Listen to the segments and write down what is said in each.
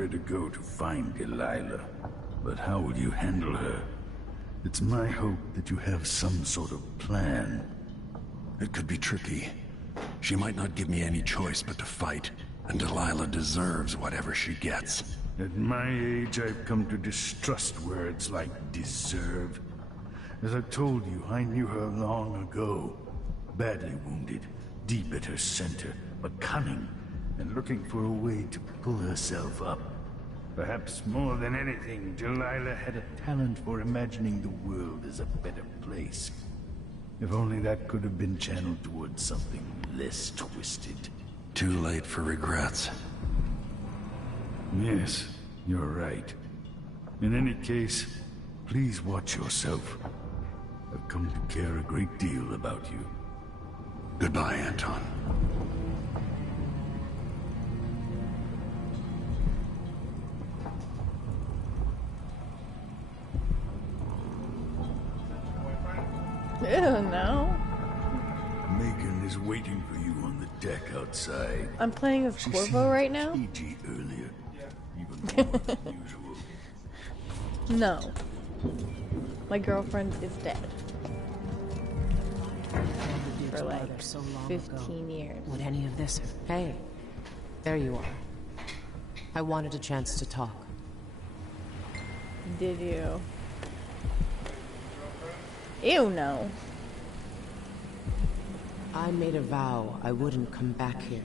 where to go to find Delilah, but how will you handle her? It's my hope that you have some sort of plan. It could be tricky. She might not give me any choice but to fight, and Delilah deserves whatever she gets. At my age, I've come to distrust words like deserve. As I told you, I knew her long ago. Badly wounded, deep at her center, but cunning, and looking for a way to pull herself up. Perhaps more than anything, Delilah had a talent for imagining the world as a better place. If only that could have been channeled towards something less twisted. Too late for regrets. Yes, you're right. In any case, please watch yourself. I've come to care a great deal about you. Goodbye, Anton. Ew, no. Megan is waiting for you on the deck outside. I'm playing with She Corvo right seemed now? cagey earlier, even more than usual. No. My girlfriend is dead. For like 15 years. Would any of this... Hey, there you are. I wanted a chance to talk. Did you? Ew, no. I made a vow I wouldn't come back here.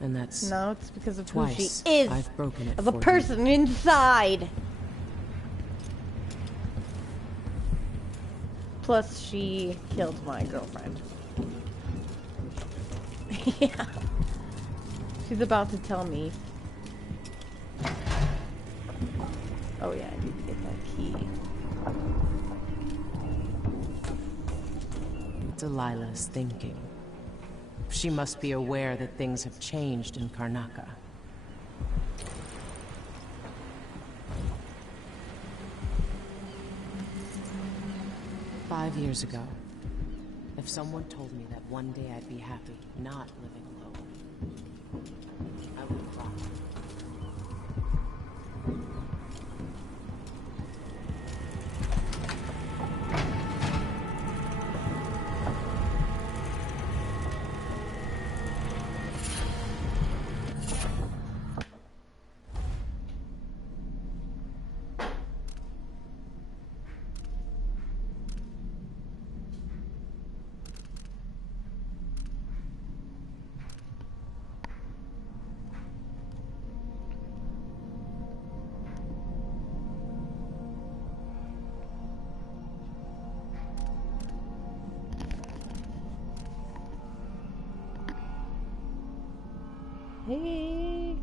And that's... No, it's because of twice who she is. I've broken it of a for person inside. Plus, she killed my girlfriend. Yeah. She's about to tell me. Oh yeah, I need to get that key. Delilah's thinking. She must be aware that things have changed in Karnaca. "5 years ago, if someone told me that one day I'd be happy not living alone, I would cry. Hey.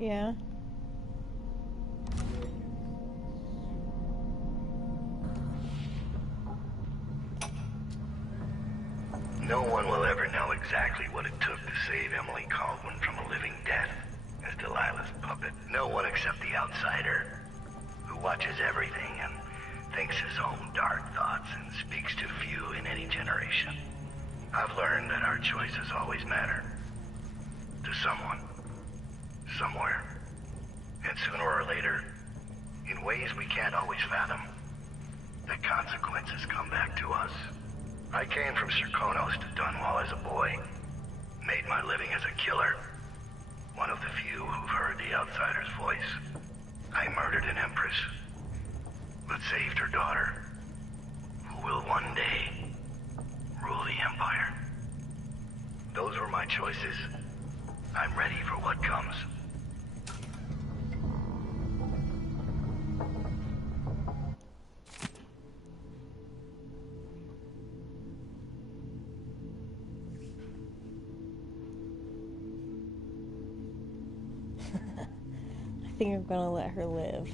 Yeah. No one will ever know exactly what it took to save Emily Caldwin from a living death as Delilah's puppet. No one except the outsider, who watches everything and thinks his own dark thoughts and speaks to few in any generation. I've learned that our choices always matter. To someone. Somewhere. And sooner or later, in ways we can't always fathom, the consequences come back to us. I came from Serkonos to Dunwall as a boy. Made my living as a killer. One of the few who've heard the outsider's voice. I murdered an empress, but saved her daughter, who will one day rule the Empire. Those were my choices. I'm ready for what comes. I think I'm gonna let her live.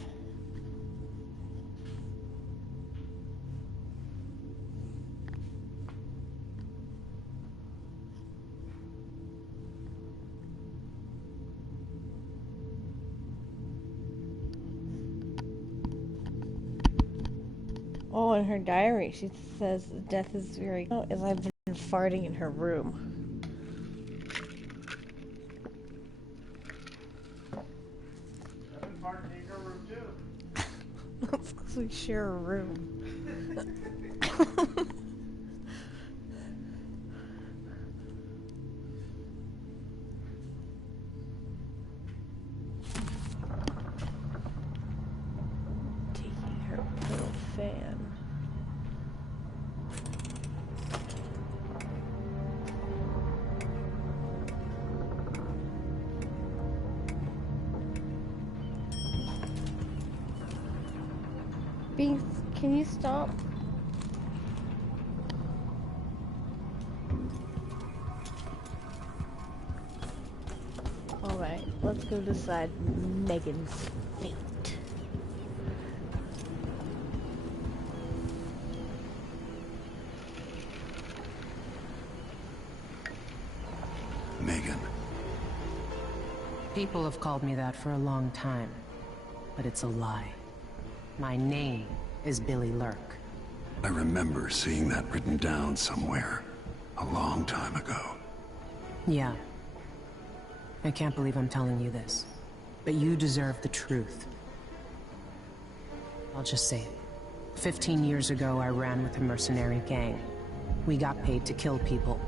Oh, in her diary, she says death is very... Oh, as I've been farting in her room. I've been farting in your room too. That's because we share a room. Taking her little fan. Beans, can you stop? Alright, let's go decide Megan's fate. Megan. People have called me that for a long time, but it's a lie. My name is Billy Lurk. I remember seeing that written down somewhere a long time ago. Yeah. I can't believe I'm telling you this, but you deserve the truth. I'll just say it. 15 years ago, I ran with a mercenary gang. We got paid to kill people.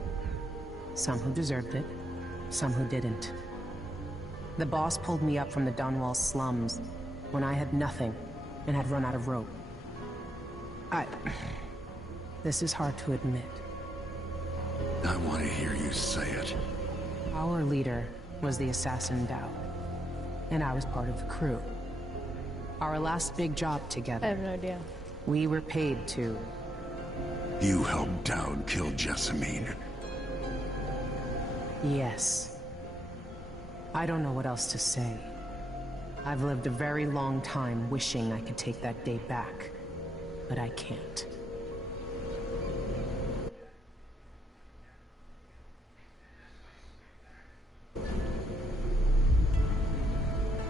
Some who deserved it, some who didn't. The boss pulled me up from the Dunwall slums when I had nothing and had run out of rope. This is hard to admit. I want to hear you say it. Our leader was the assassin Dowd, and I was part of the crew. Our last big job I together, have no idea. we were paid to... You helped Dowd kill Jessamine. Yes. I don't know what else to say. I've lived a very long time wishing I could take that day back, but I can't.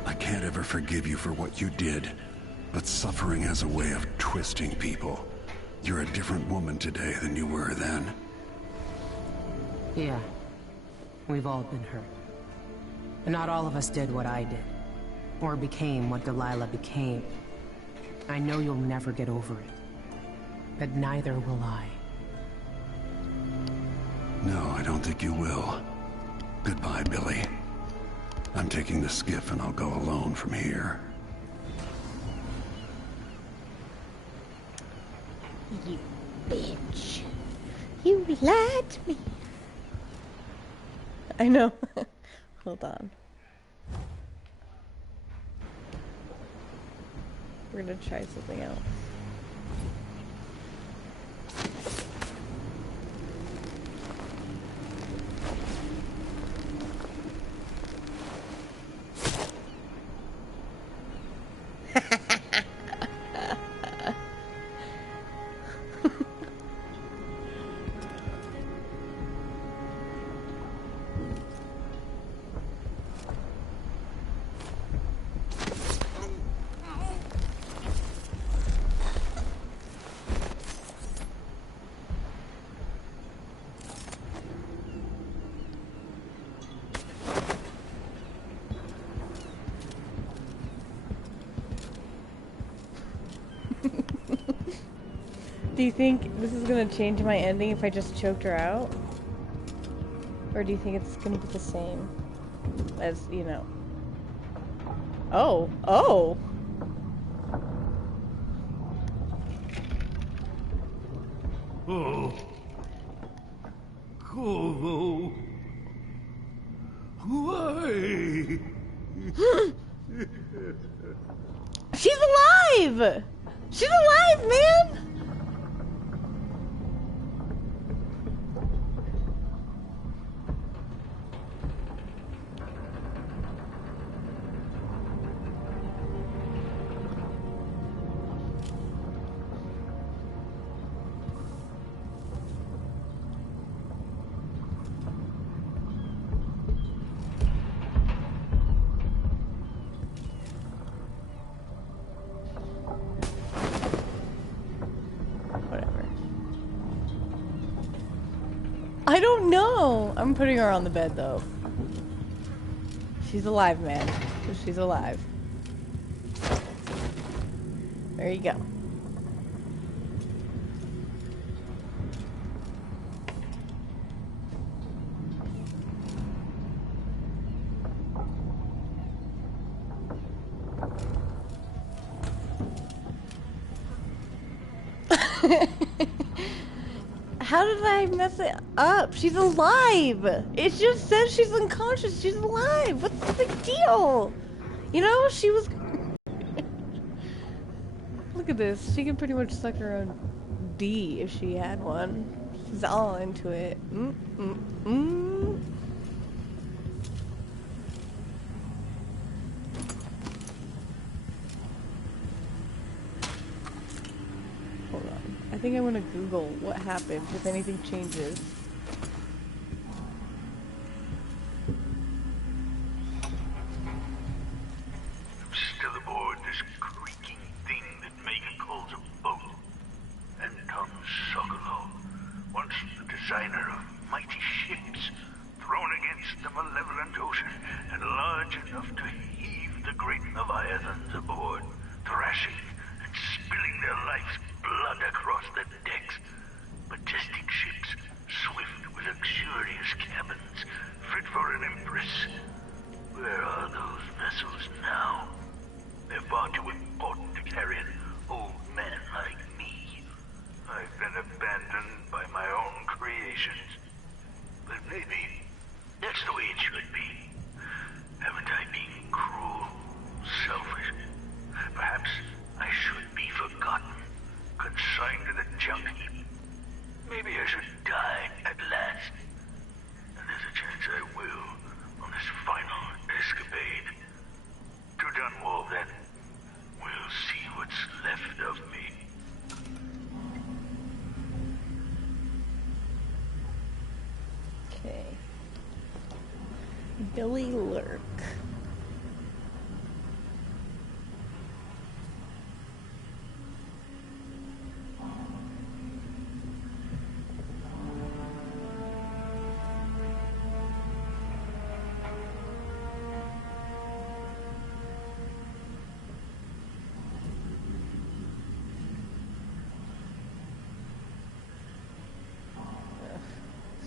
I can't ever forgive you for what you did, but suffering has a way of twisting people. You're a different woman today than you were then. Yeah. We've all been hurt. But not all of us did what I did. Or became what Delilah became. I know you'll never get over it. But neither will I. No, I don't think you will. Goodbye, Billy. I'm taking the skiff and I'll go alone from here. You bitch. You lied to me. I know. Hold on. We're gonna try something else. Do you think this is gonna change my ending if I just choked her out? Or do you think it's gonna be the same as, you know? Oh, oh! Oh. Corvo. Why? She's alive! She's alive, man! I don't know. I'm putting her on the bed, though. She's alive, man. She's alive. There you go. How did I mess it up? She's alive! It just says she's unconscious. She's alive! What's the big deal? You know, she was... Look at this. She can pretty much suck her own D if she had one. She's all into it. Hold on. I think I'm gonna Google what happened, if anything changes. I'm still aboard this creaking thing that Megan calls a boat. Anton Sokolov, once the designer of mighty ships, thrown against the malevolent ocean and large enough to heave the great leviathans aboard, thrashing and spilling their life's blood across the decks. Majestic ships, swift with luxurious cabins, fit for an empress. Where are those vessels now? They're far too important to carry an old man like me. I've been abandoned by my own creations. But maybe that's the way it should be. Haven't I been cruel, selfish? Perhaps I should be forgotten, consigned to the junk heap. Maybe I should die at last. And there's a chance I will on this final escapade. To Dunwall, then. We'll see what's left of me. Okay. Billy Lurk.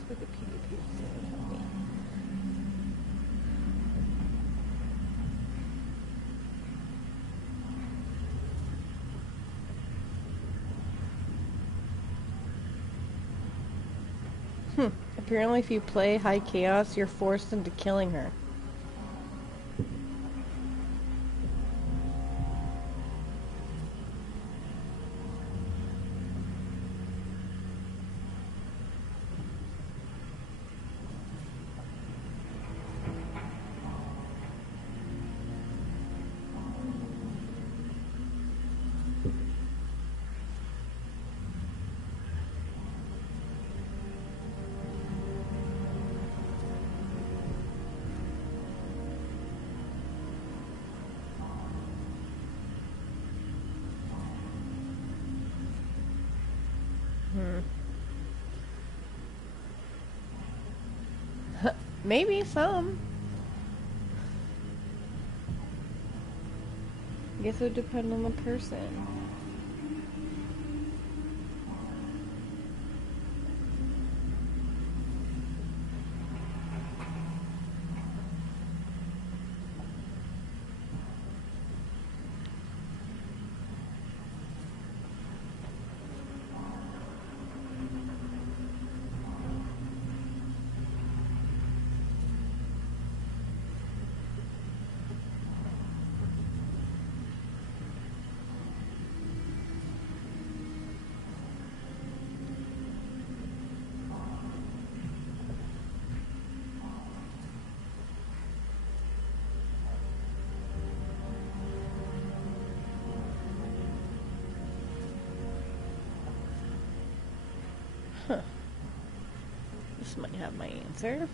Wikipedia page doesn't help me. Apparently if you play High Chaos, you're forced into killing her. Maybe some. I guess it would depend on the person. Huh. This might have my answer.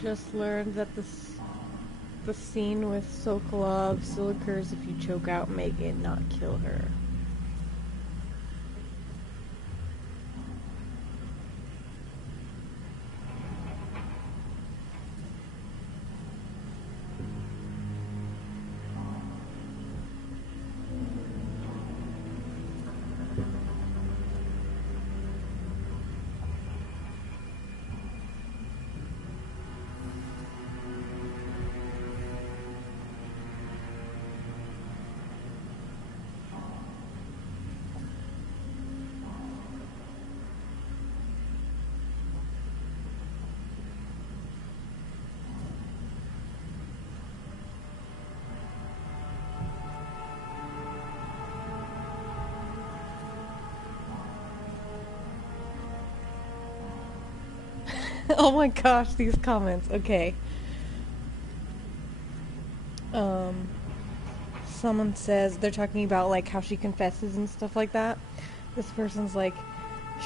Just learned that the scene with Sokolov still occurs if you choke out Megan and not kill her. Oh my gosh, these comments. Okay. Someone says they're talking about like how she confesses and stuff like that. This person's like,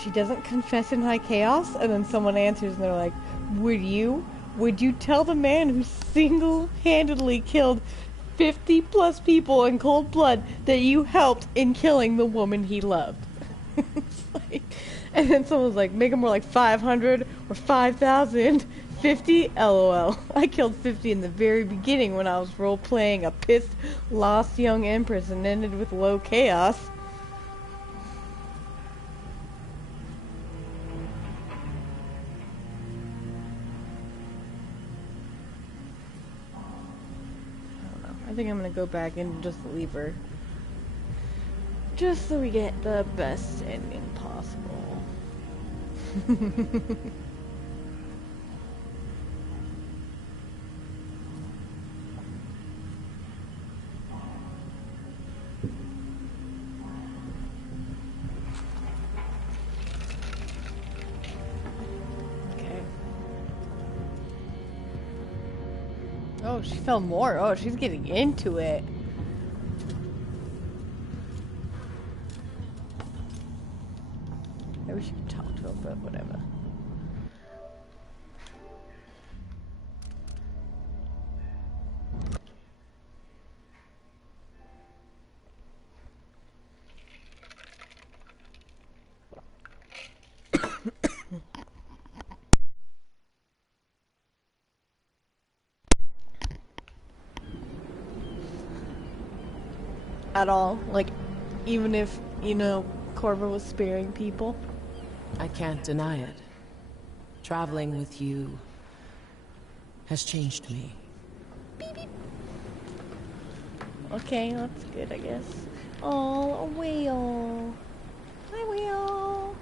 she doesn't confess in high chaos, and then someone answers and they're like, would you? Would you tell the man who single-handedly killed 50 plus people in cold blood that you helped in killing the woman he loved? It's like, and then someone's like, make it more like 500 or 5,000. 50? LOL. I killed 50 in the very beginning when I was role-playing a pissed, lost young empress and ended with low chaos. I don't know. I think I'm gonna go back and just leave her. Just so we get the best ending possible. Oh, she fell more. Oh, she's getting into it. Maybe she could talk to him, but whatever. At all. Like, even if, you know, Corva was sparing people. I can't deny it. Traveling with you has changed me. Beep, beep. Okay, that's good, I guess. Oh, a whale. Hi, whale.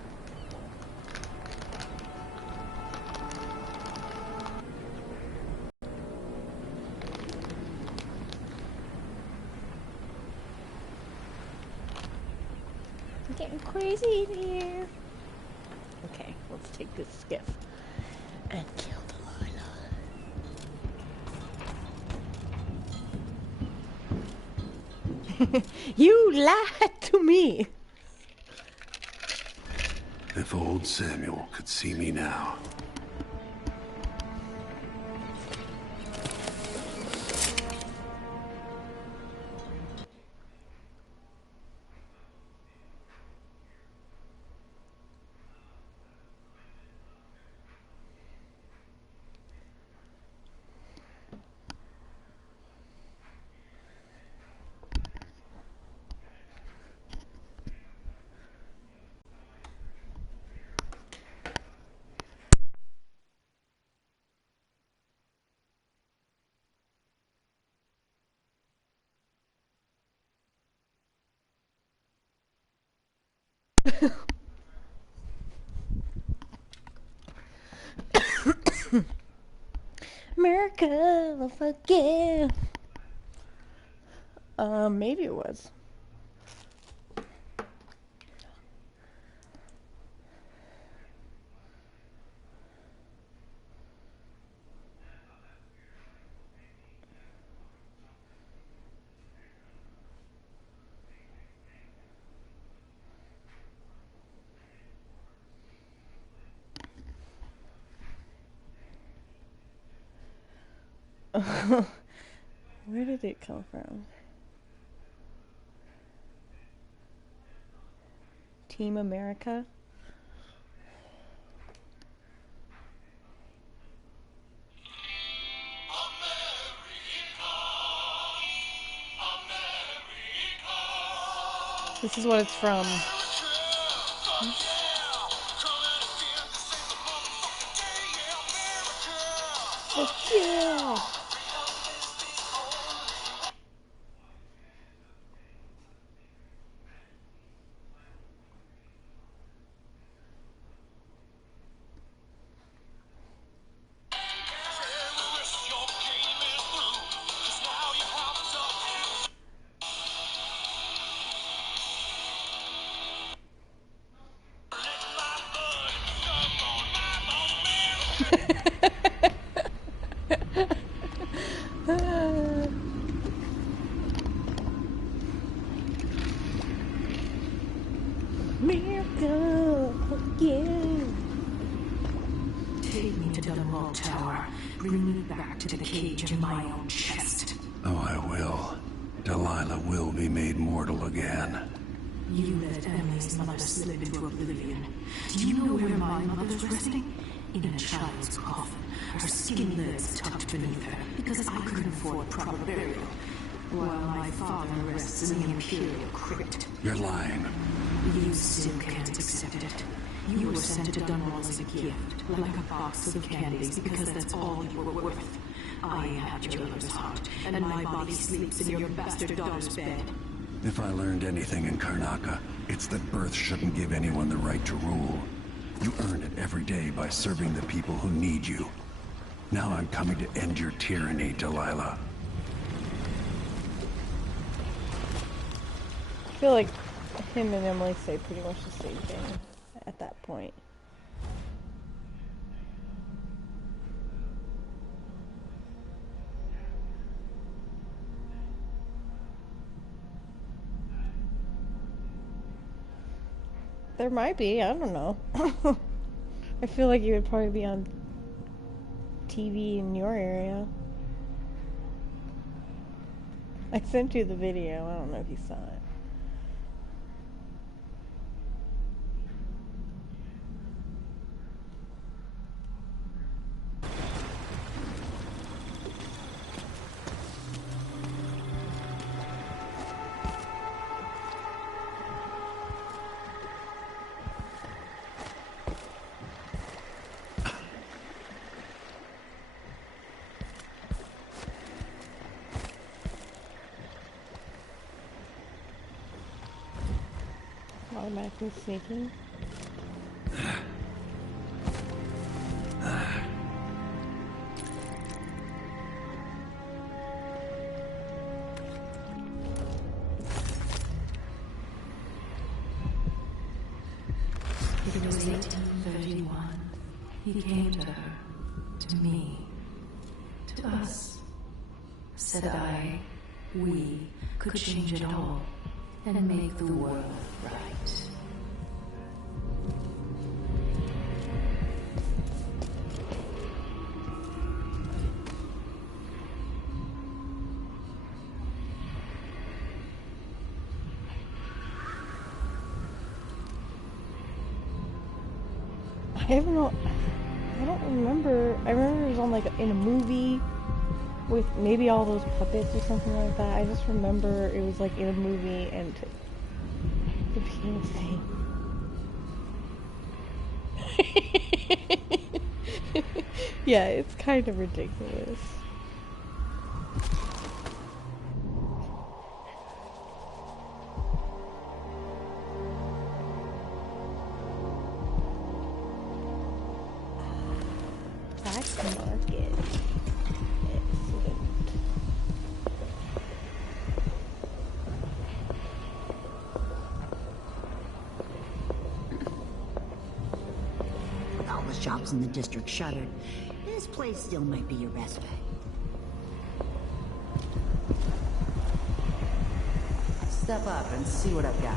I'm getting crazy in here. Okay, let's take this skiff and kill Delilah. You lied to me. If old Samuel could see me now. America will forgive. Maybe it was. Where did it come from? Team America? This is what it's from. Fuck yeah! America, fuck yeah! Take me to Dunwall Tower. Bring me back to the cage in my own chest. Oh, I will. Delilah will be made mortal again. You let Emily's mother slip into oblivion. Do you know where my mother's resting? In a child's coffin, her skin lids tucked beneath her, because I couldn't afford proper burial. While my father rests in the Imperial crypt. You're lying. You still can't accept it. You were sent to Dunwall as a gift, like a box of candies, because that's all you were worth. I had your mother's heart, and my body sleeps in your bastard daughter's bed. If I learned anything in Karnaca, it's that birth shouldn't give anyone the right to rule. You earn it every day by serving the people who need you. Now I'm coming to end your tyranny, Delilah. I feel like him and Emily say pretty much the same thing at that point. There might be, I don't know. I feel like you would probably be on TV in your area. I sent you the video, I don't know if you saw it. Automatically sneaking. It was 1831. He came to her, to me, to us. Said we could change it all and make the world right. I don't remember. I remember it was on in a movie with maybe all those puppets or something like that. I just remember it was in a movie and it became a thing. Yeah, it's kind of ridiculous. Black market. Excellent. With all the shops in the district shuttered, this place still might be your best bet. Step up and see what I've got.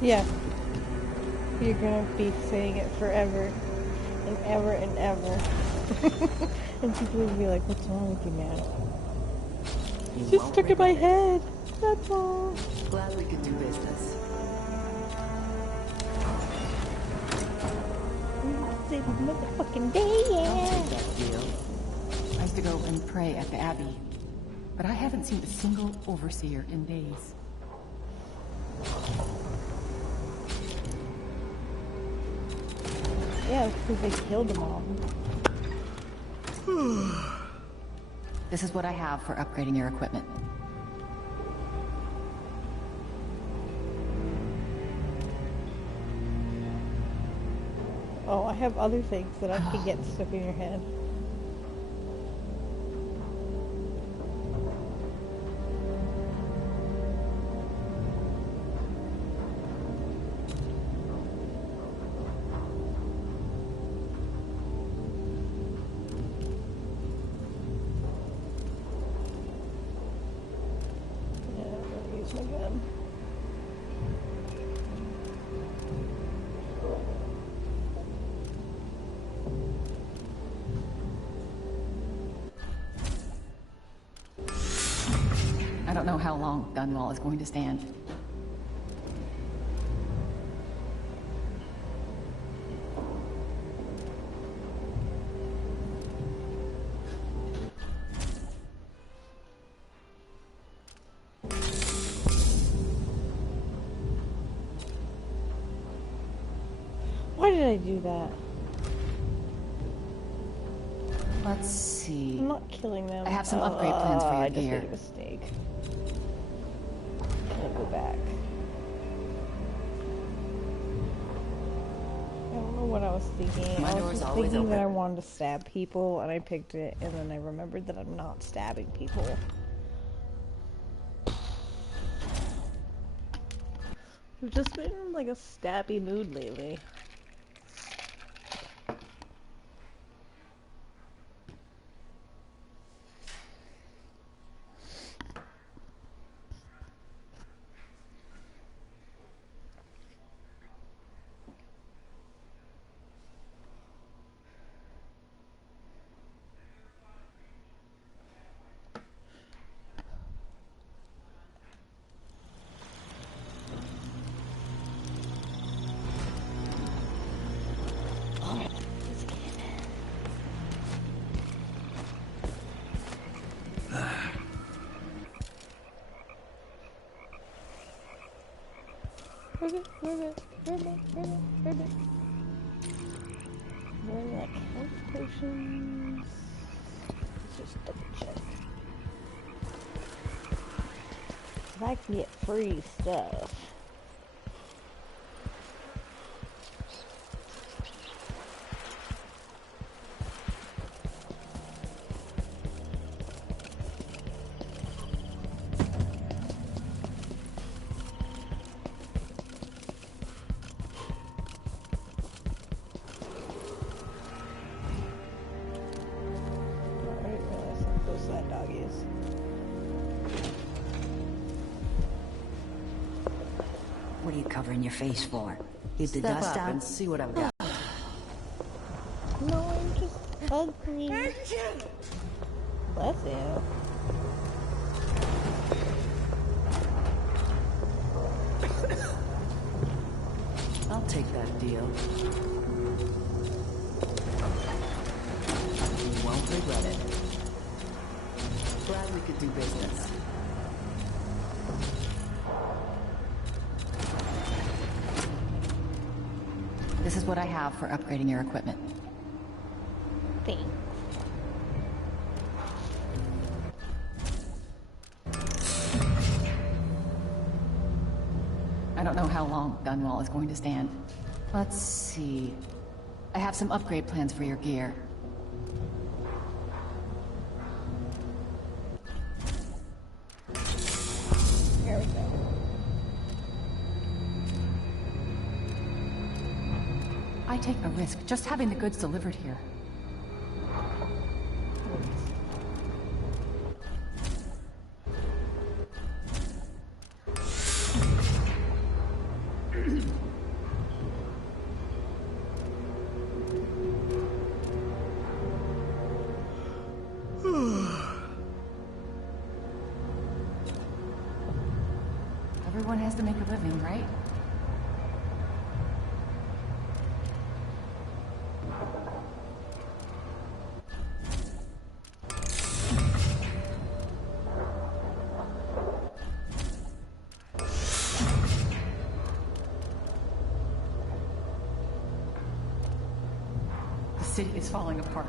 Yeah. You're gonna be saying it forever. And ever and ever. And people will be like, what's wrong with you, man? It's just stuck in my head. That's all. Glad we could do business. Save a motherfucking day, I'll take that deal. I used to go and pray at the Abbey, but I haven't seen a single overseer in days. Yeah, it's because they killed them all. This is what I have for upgrading your equipment. Oh, I have other things that I can get stuck in your head. Yeah, I'm gonna use my gun. I don't know how long Dunwall is going to stand. Why did I do that? Let's see. I'm not killing them. I have some upgrade plans for your I just gear. made a mistake. I'll go back. I don't know what I was thinking. My I was door's just always thinking that open. I wanted to stab people, and I picked it, and then I remembered that I'm not stabbing people. I've just been in like a stabby mood lately. Where are like health potions? Let's just double check. If I can get free stuff. What are you covering your face for? Keep the Step dust up out? and see what I've got. No, I'm just ugly. Bless you. I'll take that deal. You won't regret it. Glad we could do business. This is what I have for upgrading your equipment. Thanks. I don't know how long Dunwall is going to stand. Let's see. I have some upgrade plans for your gear. Here we go. I take a risk just having the goods delivered here. Everyone has to make a living, right? The city is falling apart.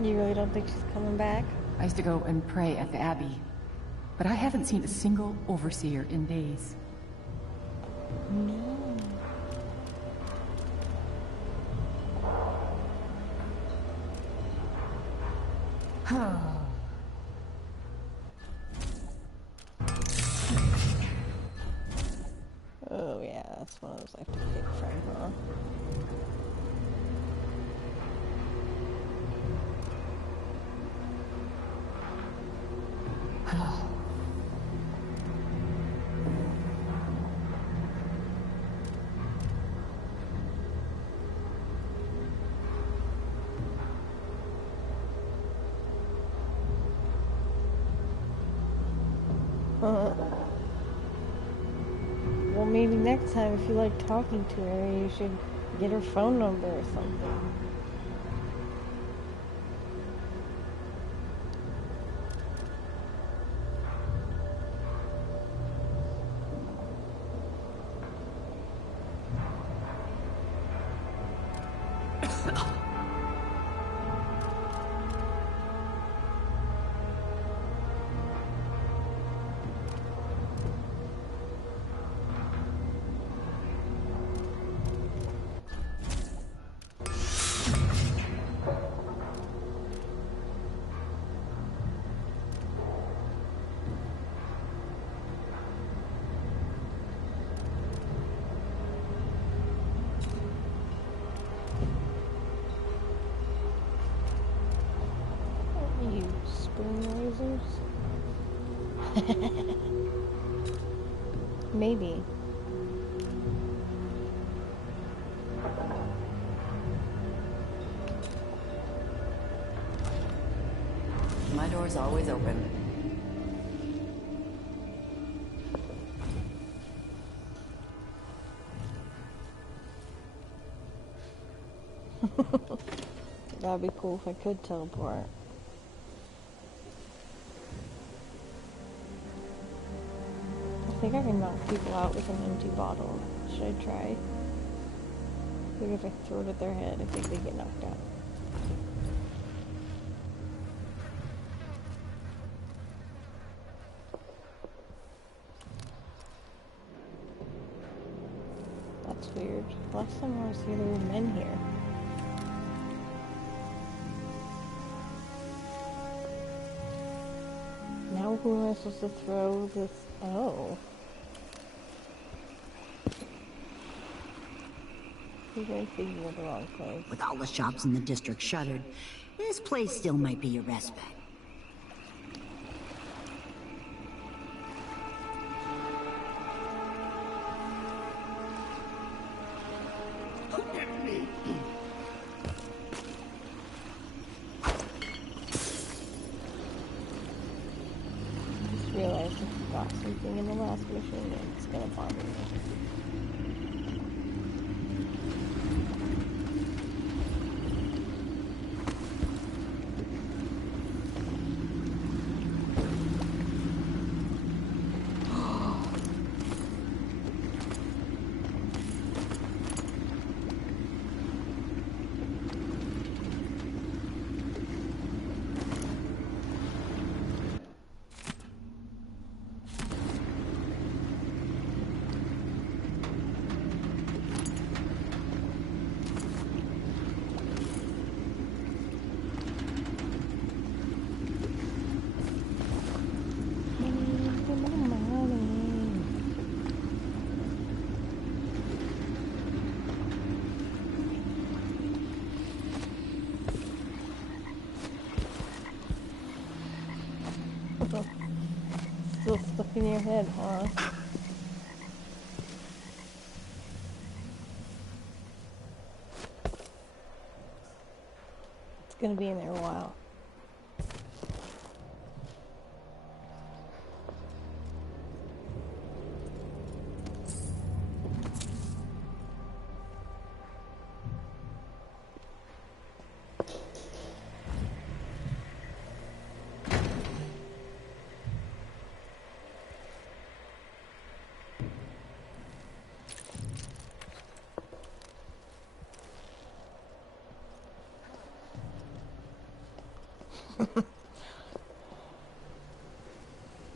You really don't think she's coming back? I used to go and pray at the Abbey, but I haven't seen a single overseer in days. No. Oh yeah, that's one of those I have to pick from, huh? Well, maybe next time, if you like talking to her, you should get her phone number or something. You spoon raisers? Maybe. My door's always open. That'd be cool if I could teleport. I think I can knock people out with an empty bottle. Should I try? Maybe if I throw it at their head, I think they get knocked out. That's weird. Last time I was here, there were men here. Now who am I supposed to throw this? Oh. Maybe I'm thinking of the wrong place. With all the shops in the district shuttered, this place still might be your respite. Just realized I forgot something in the last mission and it's gonna bother me. Still stuck in your head, huh? It's gonna be in there a while.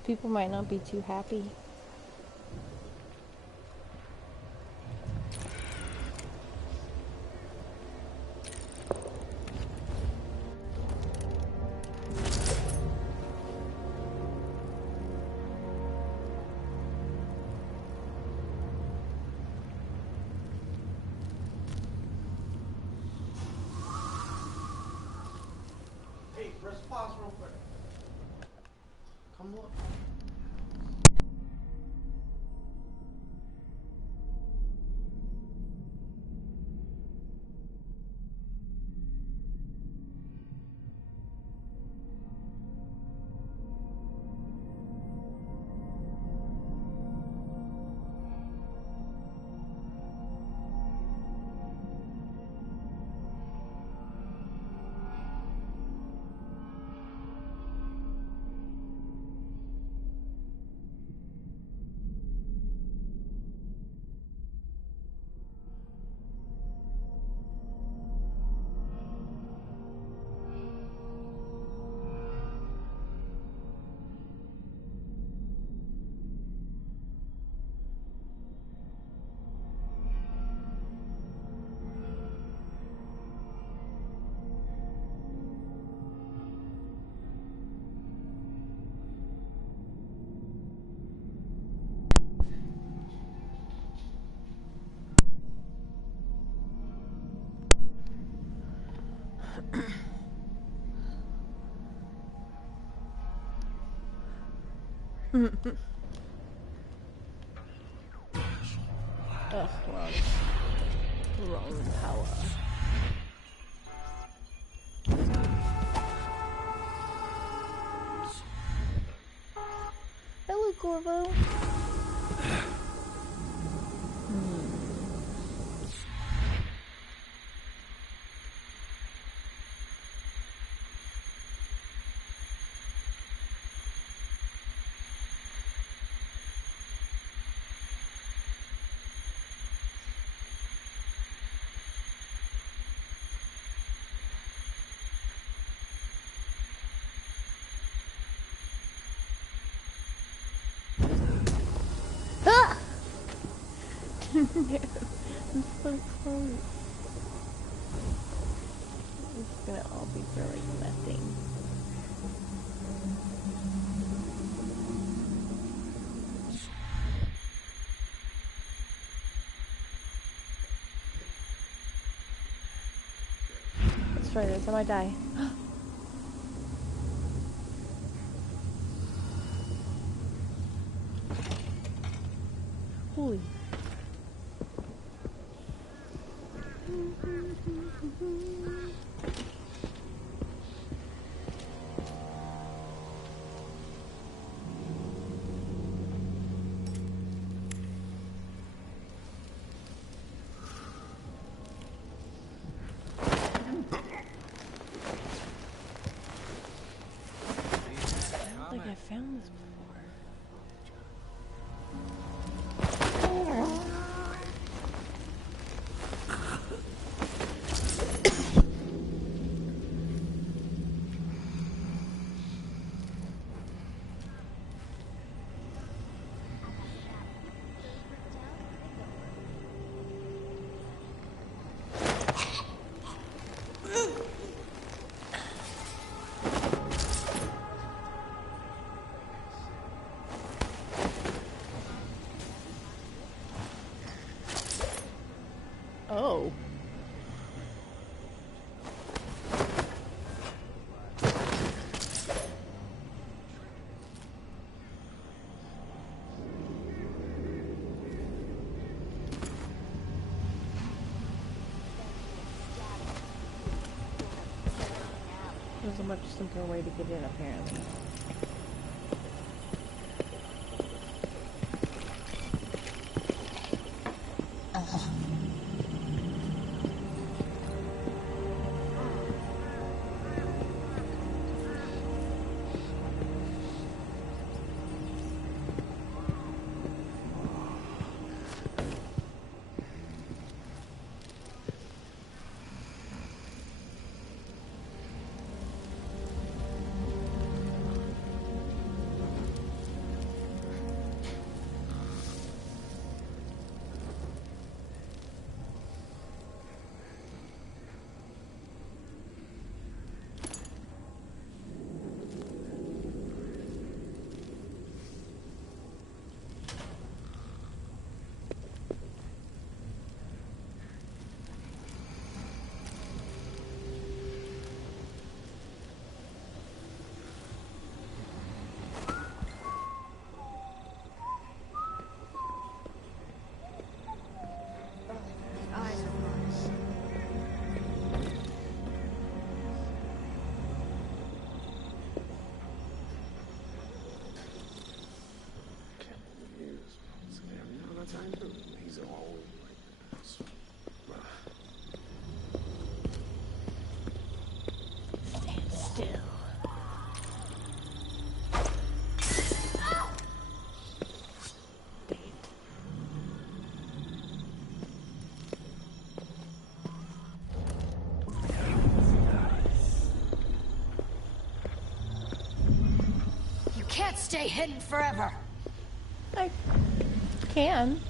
People might not be too happy. Hey, press pause real quick. Come look. Ugh, wrong power. Hello, Corvo. Ah! I'm so close. It's gonna all be for like nothing. Let's try this. I might die. Holy. I don't think I found this before. Oh. There's a much simpler way to get in, apparently. Can't stay hidden forever. I can.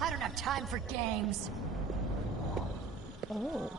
I don't have time for games. Oh.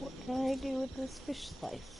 What can I do with this fish slice?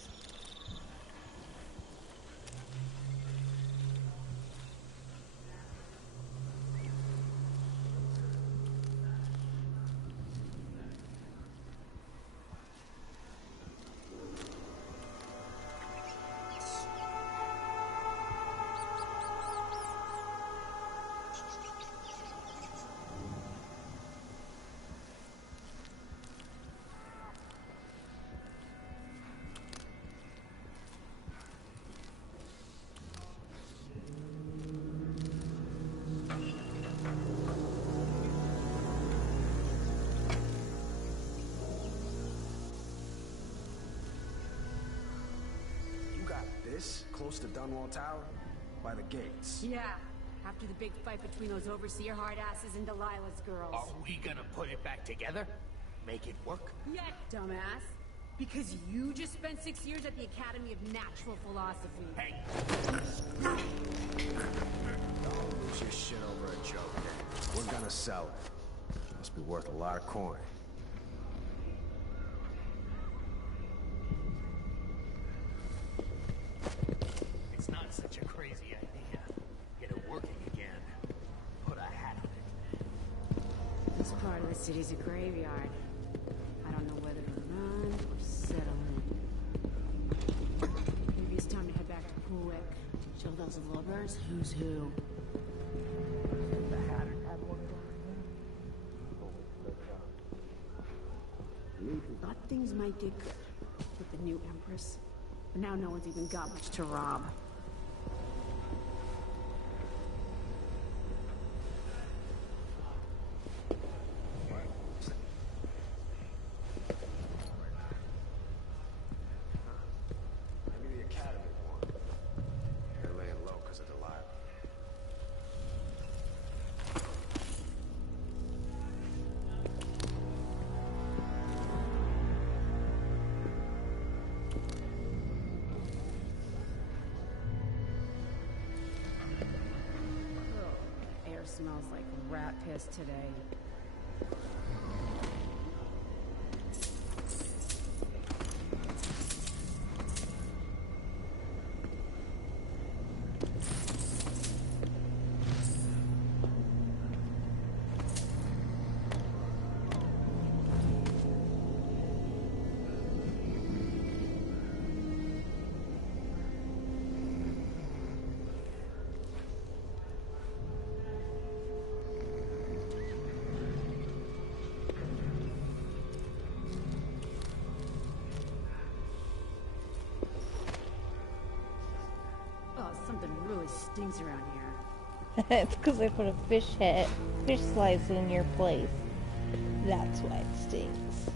this, close to Dunwall Tower? By the gates? Yeah. After the big fight between those overseer hard-asses and Delilah's girls. Are we gonna put it back together? Make it work? Yeah, dumbass. Because you just spent 6 years at the Academy of Natural Philosophy. Hey! Don't lose your shit over a joke. We're gonna sell it. Must be worth a lot of coin. It's not such a crazy idea. Get it working again. Put a hat on it. This part of the city's a graveyard. I don't know whether to run or settle in. Maybe it's time to head back to Poolwick. Show those lovers who's who. The Hatter had one Thought things might get good with the new Empress. But now no one's even got much to rob. Maybe the Academy won. They're laying low because of Delilah. Air smells like rat piss today. Oh, something really stinks around here. It's because I put a fish slice in your place. That's why it stinks.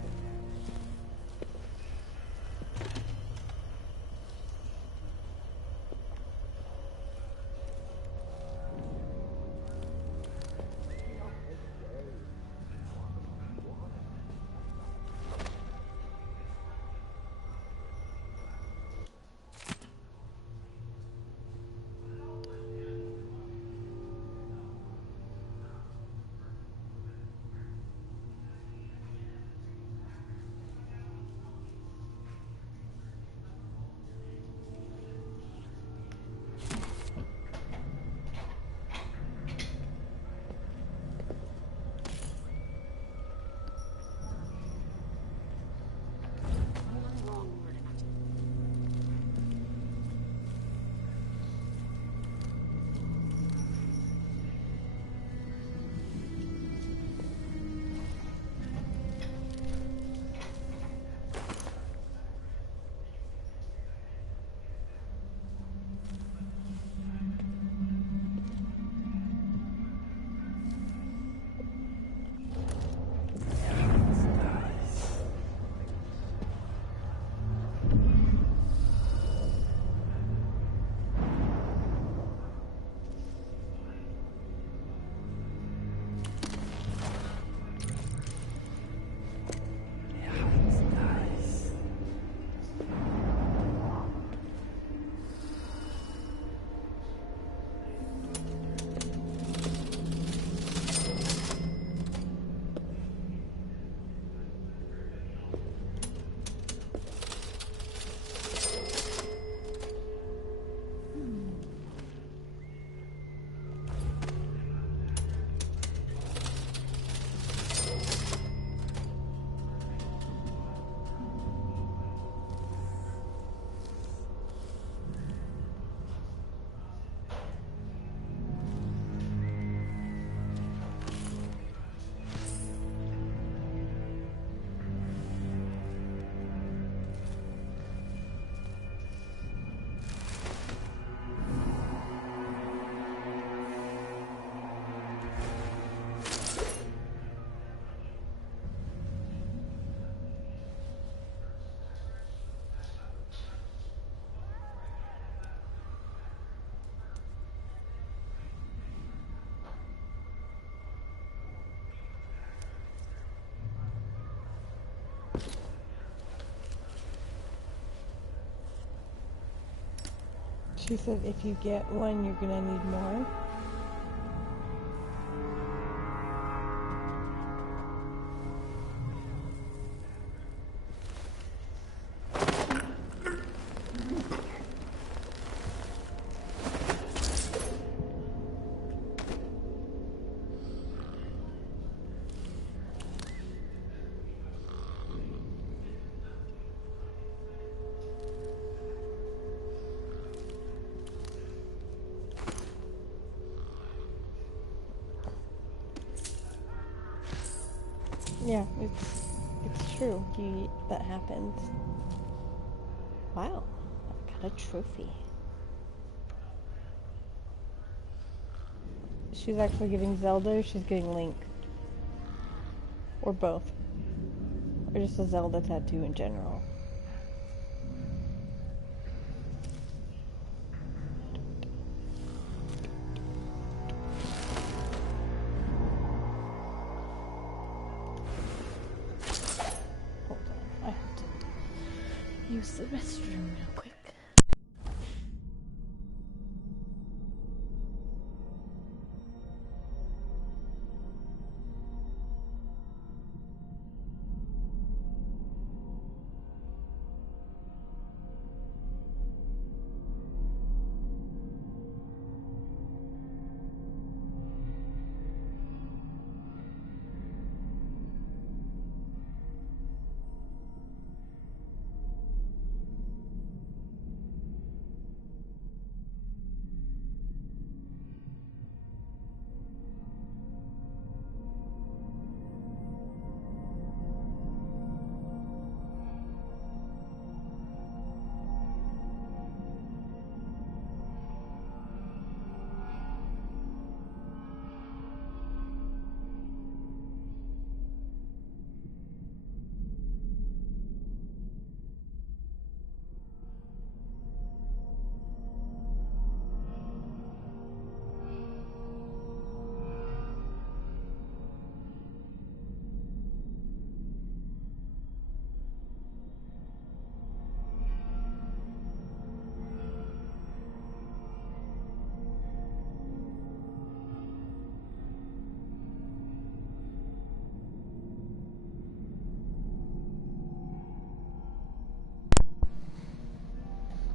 She said if you get one, you're gonna need more. Yeah, it's true. That happens. Wow, I got a trophy. She's actually giving Zelda, or she's getting Link? Or both? Or just a Zelda tattoo in general? Use the restroom real quick.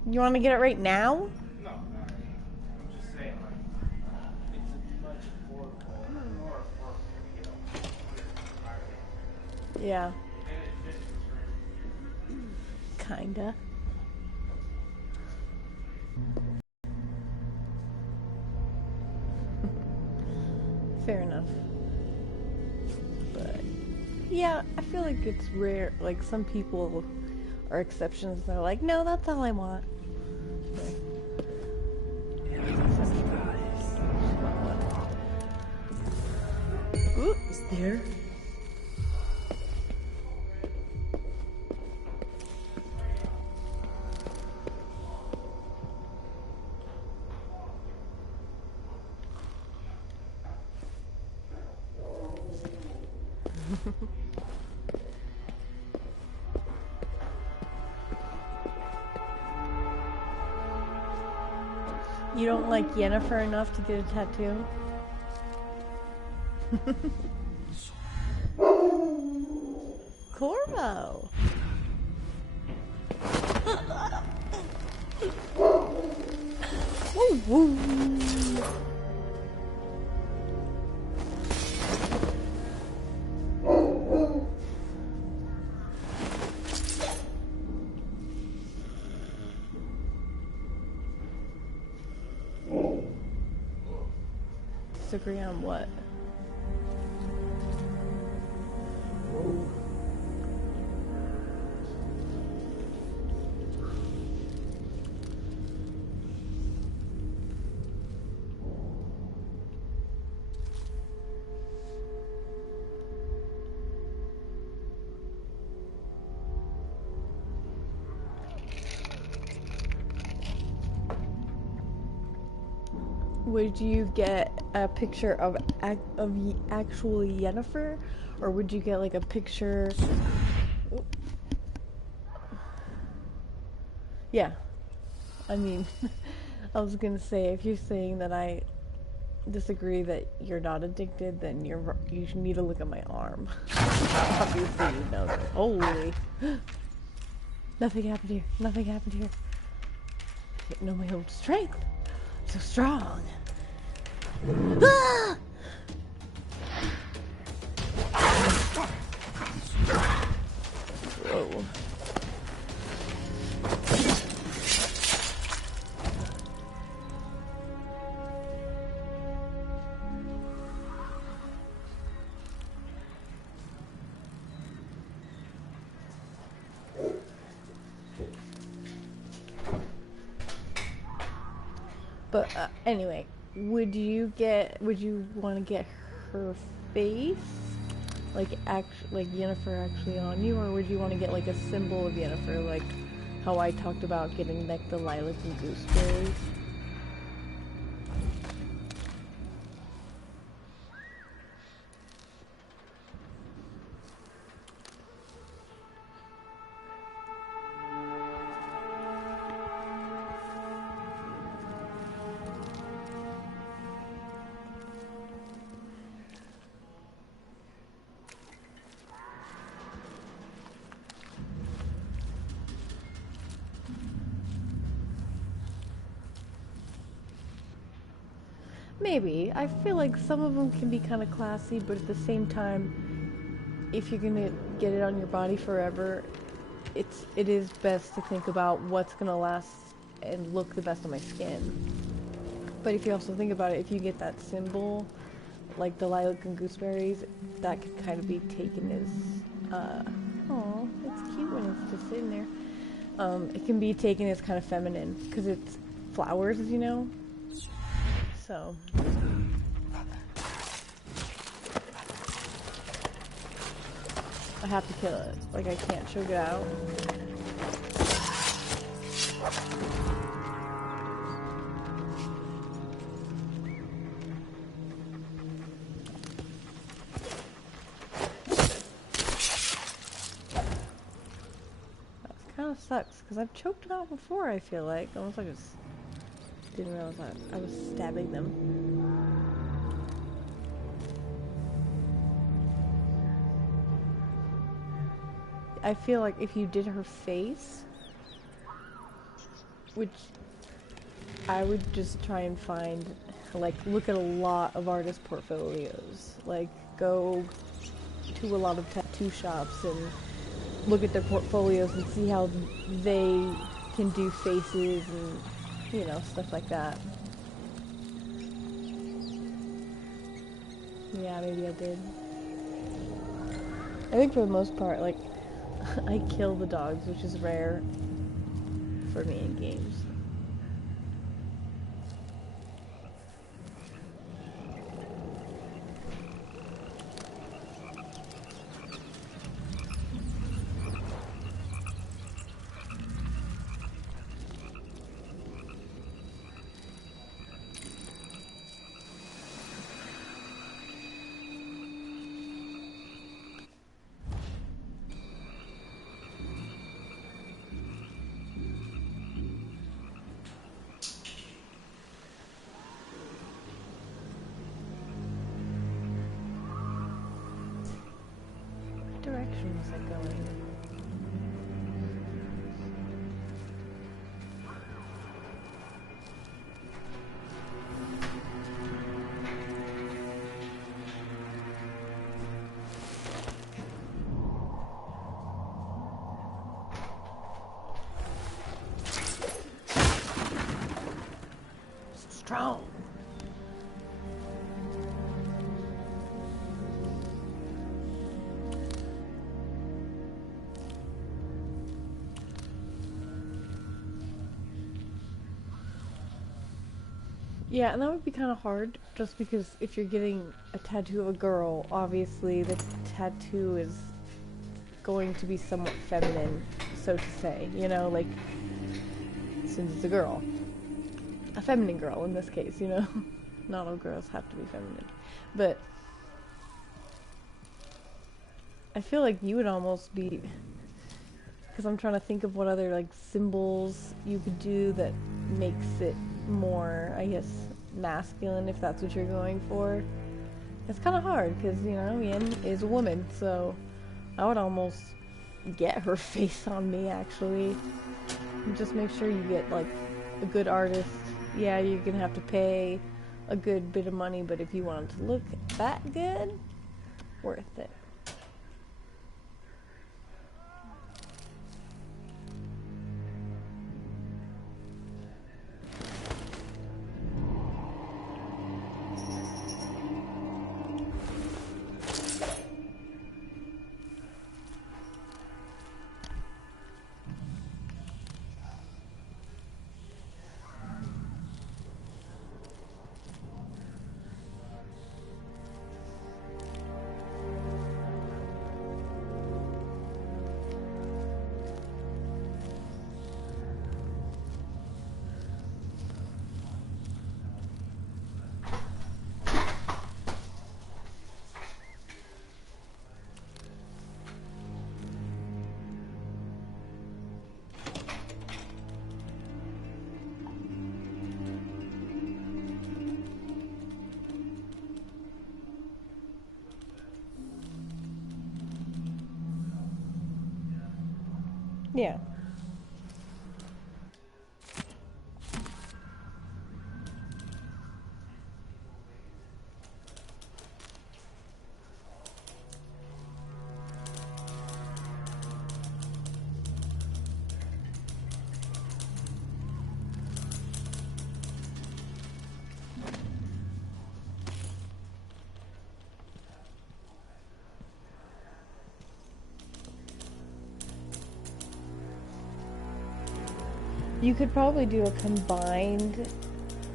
You want to get it right now? No, I'm just saying, like, it's a much more affordable to get a Yeah. and it fits for free. Kinda. Fair enough. But yeah, I feel like it's rare. Like some people are exceptions. They're like, no, that's all I want. Ooh, is there? You don't like Yennefer enough to get a tattoo? Corvo! Woo woo! Disagree on what? Would you get a picture of actual Yennefer, or would you get like a picture? Yeah, I mean, I was gonna say, if you're saying that I disagree that you're not addicted, then you need to look at my arm. Obviously, you know that. Holy. Nothing happened here. Nothing happened here. I didn't know my own strength. So strong. Ah! Whoa. But anyway, would you want to get her face, like Yennefer actually on you, or would you want to get like a symbol of Yennefer, like how I talked about getting like the lilac and gooseberries? Maybe. I feel like some of them can be kind of classy, but at the same time, if you're gonna get it on your body forever, it is best to think about what's gonna last and look the best on my skin. But if you also think about it, if you get that symbol, like the lilac and gooseberries, that could kind of be taken as, oh, it's cute when it's just sitting there. It can be taken as kind of feminine, because it's flowers, you know? So I have to kill it. Like, I can't choke it out. That kind of sucks, because I've choked it out before, I feel like. Almost like it's... Didn't realize that I was stabbing them. I feel like if you did her face, which I would just try and find, like, look at a lot of artist portfolios. Like, go to a lot of tattoo shops and look at their portfolios and see how they can do faces and, you know, stuff like that. Yeah, maybe I did. I think for the most part, like, I kill the dogs, which is rare for me in games. Direction was it going? Strong. Yeah, and that would be kind of hard, just because if you're getting a tattoo of a girl, obviously the tattoo is going to be somewhat feminine, so to say, you know, like, since it's a girl. A feminine girl, in this case, you know? Not all girls have to be feminine. But I feel like you would almost be... Because I'm trying to think of what other, like, symbols you could do that makes it more, I guess, masculine, if that's what you're going for. It's kind of hard, because, you know, Yen is a woman, so I would almost get her face on me, actually. And just make sure you get, like, a good artist. Yeah, you're gonna have to pay a good bit of money, but if you want it to look that good, worth it. Yeah. You could probably do a combined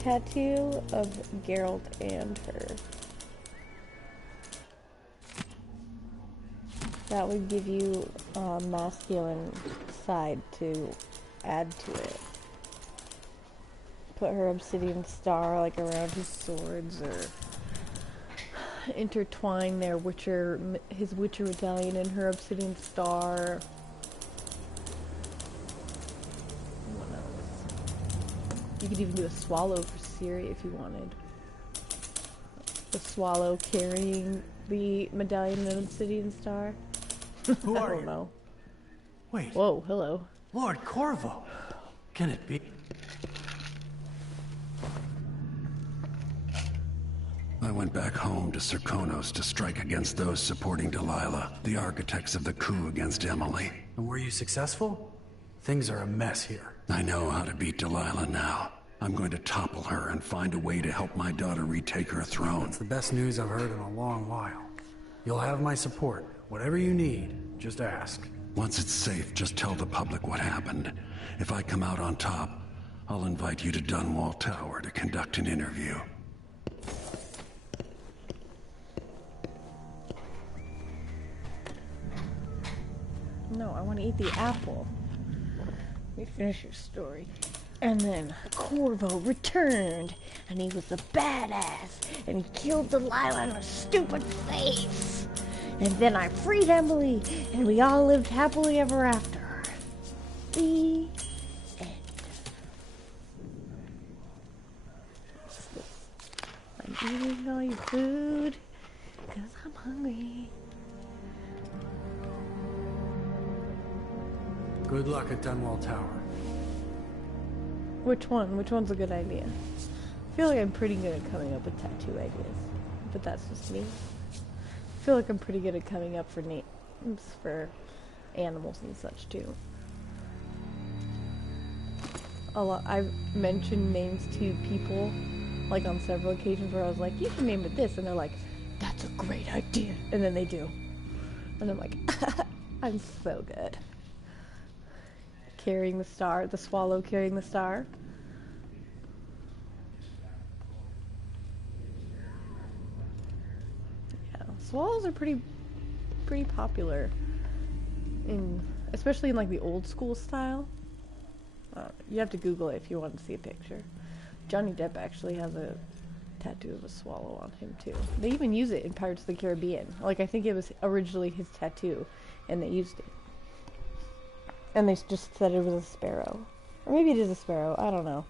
tattoo of Geralt and her. That would give you a masculine side to add to it. Put her obsidian star like around his swords, or intertwine their his Witcher medallion and her obsidian star. You could even do a swallow for Ciri if you wanted. The swallow carrying the medallion and obsidian star. Who are you? I don't know. Wait. Whoa, hello. Lord Corvo. Can it be? I went back home to Serkonos to strike against those supporting Delilah, the architects of the coup against Emily. And were you successful? Things are a mess here. I know how to beat Delilah now. I'm going to topple her and find a way to help my daughter retake her throne. It's the best news I've heard in a long while. You'll have my support. Whatever you need, just ask. Once it's safe, just tell the public what happened. If I come out on top, I'll invite you to Dunwall Tower to conduct an interview. No, I want to eat the apple. Let me finish your story. And then Corvo returned, and he was a badass, and he killed Delilah in her stupid face. And then I freed Emily, and we all lived happily ever after. The end. I'm eating all your food, because I'm hungry. Good luck at Dunwall Tower. Which one? Which one's a good idea? I feel like I'm pretty good at coming up with tattoo ideas, but that's just me. I feel like I'm pretty good at coming up for names for animals and such too. I've mentioned names to people, like on several occasions where I was like, you can name it this, and they're like, that's a great idea, and then they do. And I'm like, I'm so good. Carrying the star, the swallow carrying the star. Yeah, swallows are pretty popular especially in like the old school style. You have to Google it if you want to see a picture. Johnny Depp actually has a tattoo of a swallow on him too. They even use it in Pirates of the Caribbean. Like, I think it was originally his tattoo, and they used it. And they just said it was a sparrow. Or maybe it is a sparrow, I don't know.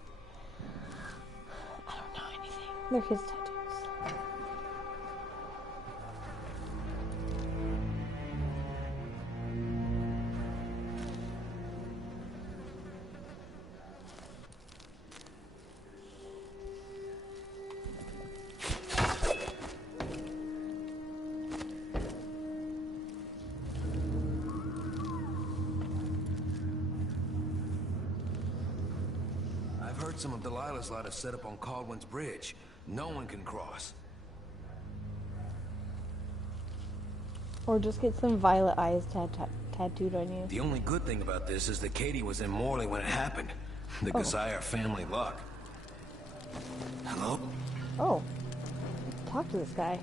They're his tattoos. I've heard some of Delilah's lot have set up on Caldwell's bridge. No one can cross. Or just get some violet eyes tattooed on you. The only good thing about this is that Katie was in Morley when it happened. The Gazire family luck. Hello? Oh. Talk to this guy.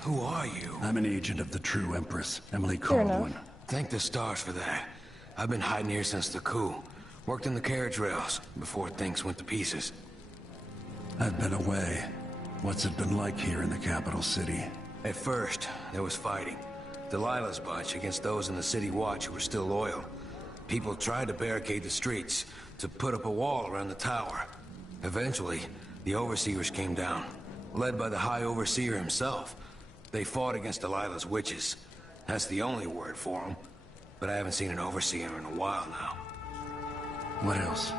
Who are you? I'm an agent of the true Empress, Emily Fair Caldwell. enough. Thank the stars for that. I've been hiding here since the coup. Worked in the carriage rails before things went to pieces. I've been away. What's it been like here in the capital city? At first, there was fighting. Delilah's bunch against those in the city watch who were still loyal. People tried to barricade the streets, to put up a wall around the tower. Eventually, the overseers came down, led by the High Overseer himself. They fought against Delilah's witches. That's the only word for them. But I haven't seen an overseer in a while now. What else?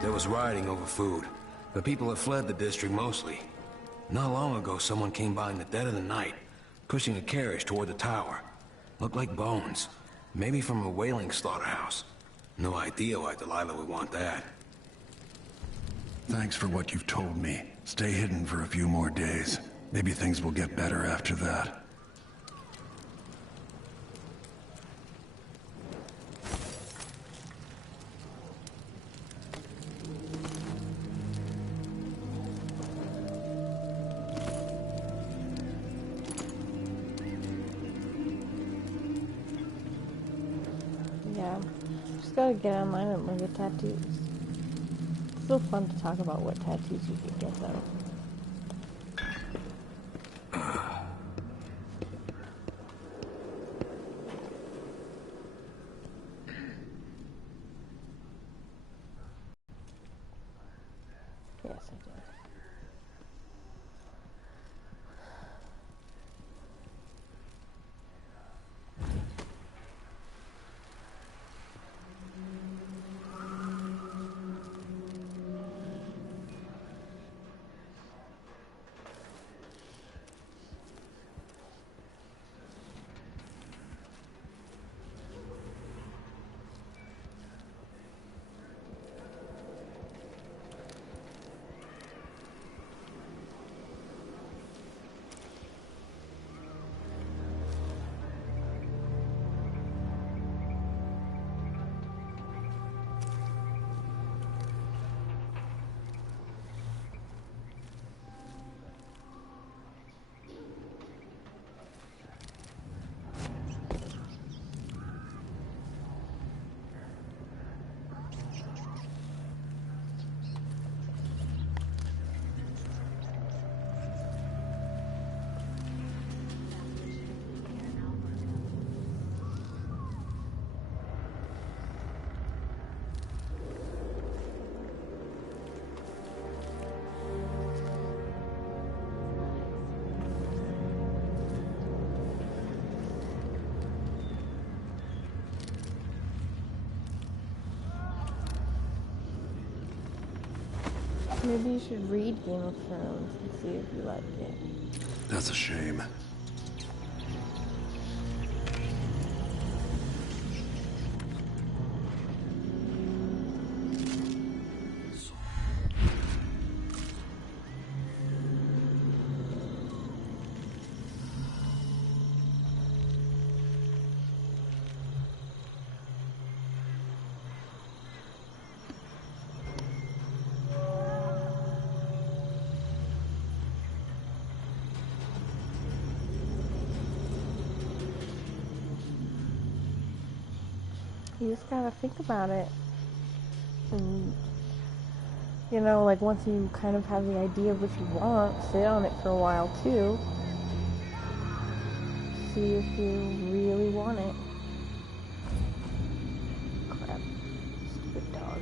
There was rioting over food, but people have fled the district mostly. Not long ago, someone came by in the dead of the night, pushing a carriage toward the tower. Looked like bones. Maybe from a whaling slaughterhouse. No idea why Delilah would want that. Thanks for what you've told me. Stay hidden for a few more days. Maybe things will get better after that. Yeah, just gotta get online and look at tattoos. It's still fun to talk about what tattoos you can get though. Yes, I did. Maybe you should read Game of Thrones and see if you like it. That's a shame. You just gotta think about it. And, you know, like once you kind of have the idea of what you want, sit on it for a while too. See if you really want it. Crap. Stupid dog.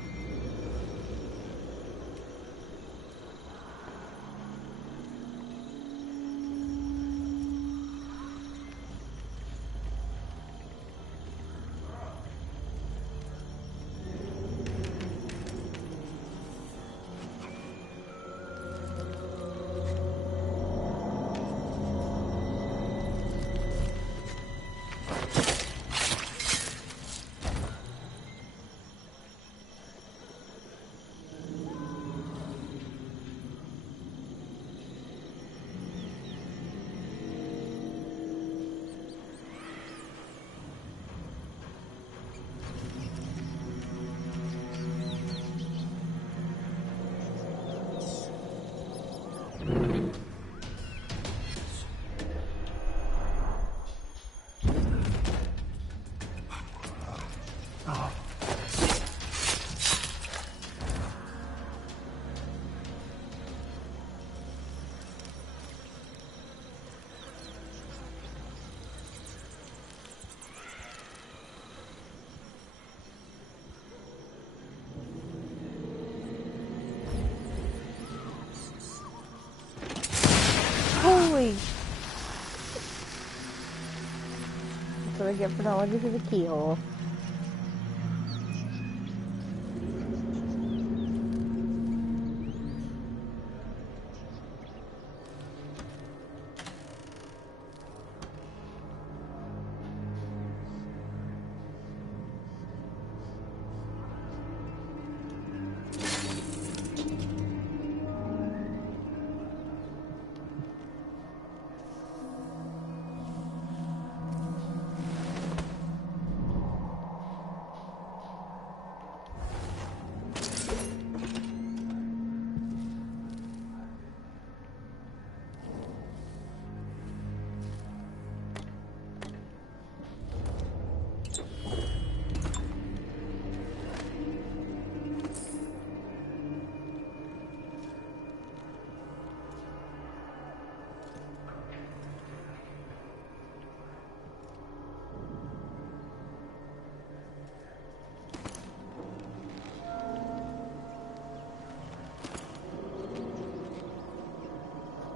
I get for not looking through the keyhole.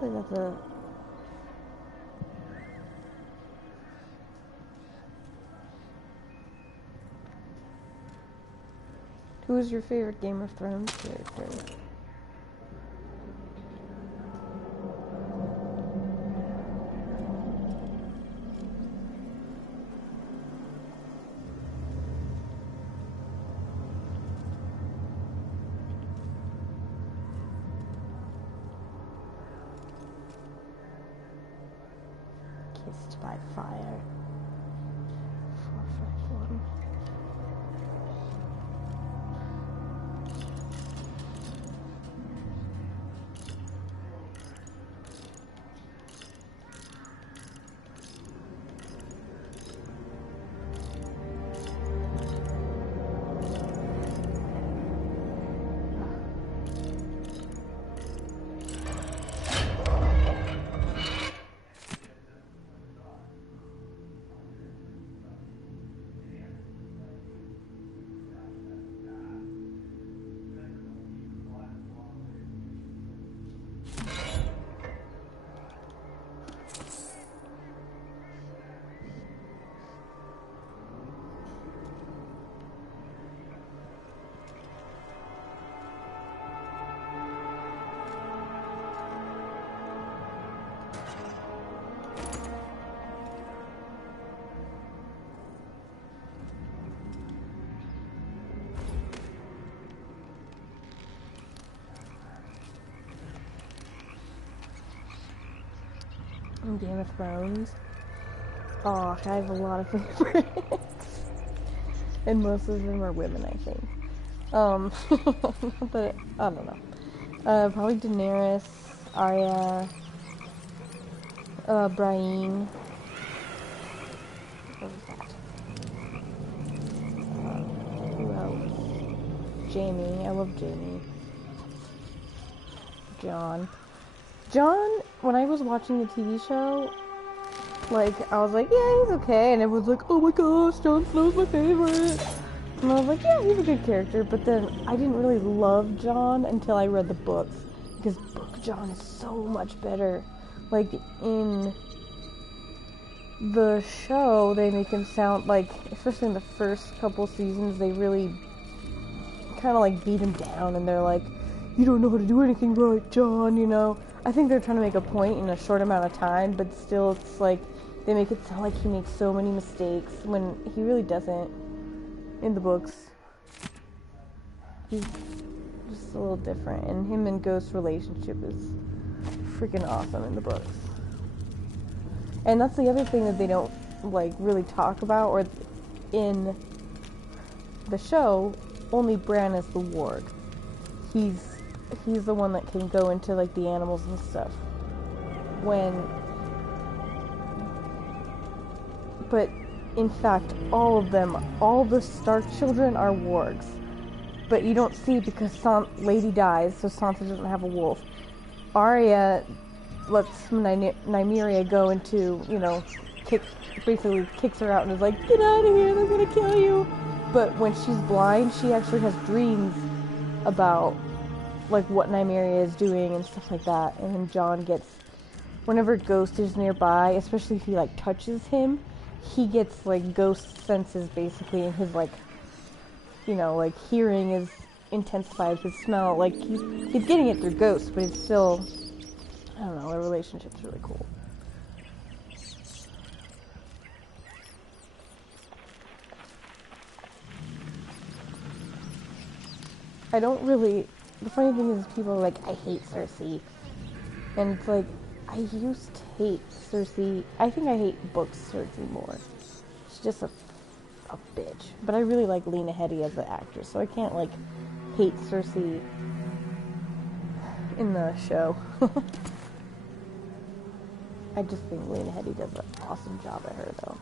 That's a... Who is your favorite Game of Thrones character? By fire. 451. Game of Thrones. Oh, I have a lot of favorites. And most of them are women, I think. But I don't know. Probably Daenerys, Arya, Brienne. What was that? Who else? Jaime. I love Jaime. Jon, when I was watching the TV show, like, I was like, yeah, he's okay, and everyone's like, oh my gosh, Jon Snow's my favorite, and I was like, yeah, he's a good character, but then I didn't really love Jon until I read the books, because book Jon is so much better. Like, in the show, they make him sound like, especially in the first couple seasons, they really kind of, like, beat him down, and they're like, you don't know how to do anything right, Jon, you know? I think they're trying to make a point in a short amount of time, but still it's like, they make it sound like he makes so many mistakes when he really doesn't in the books. He's just a little different, and him and Ghost's relationship is freaking awesome in the books. And that's the other thing that they don't, like, really talk about, or in the show, only Bran is the warg. He's the one that can go into, like, the animals and stuff. But, in fact, all of them, all the Stark children are wargs. But you don't see because Lady dies, so Sansa doesn't have a wolf. Arya lets Nymeria go into, you know, basically kicks her out and is like, get out of here, they're gonna kill you. But when she's blind, she actually has dreams about, like, what Nymeria is doing and stuff like that. And then Jon gets, whenever Ghost is nearby, especially if he, like, touches him, he gets like ghost senses basically, and his like, you know, like hearing is intensified, his smell, like he's getting it through ghosts, but it's still, I don't know, their relationship's really cool. I don't really, the funny thing is people are like, I hate Cersei, and it's like, I used to hate Cersei. I think I hate books Cersei more. She's just a bitch. But I really like Lena Headey as an actress, so I can't like hate Cersei in the show. I just think Lena Headey does an awesome job at her though.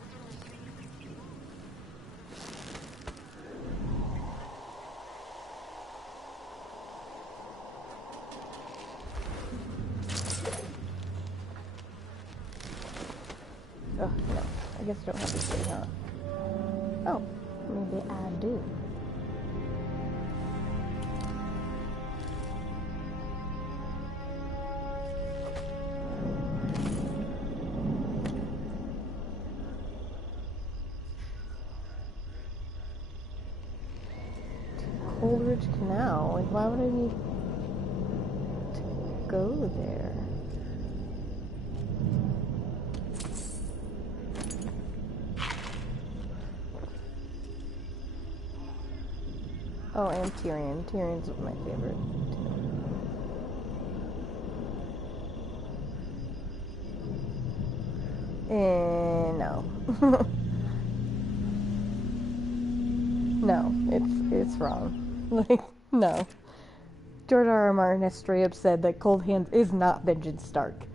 Oh, no. I guess I don't have to say, huh? Oh, maybe I do. Coleridge Canal? Like, why would I need to go there? Oh, and Tyrion. Tyrion's my favorite. No. No, it's wrong. Like, no. George R.R. Martin has straight up said that Cold Hands is not Benjen Stark.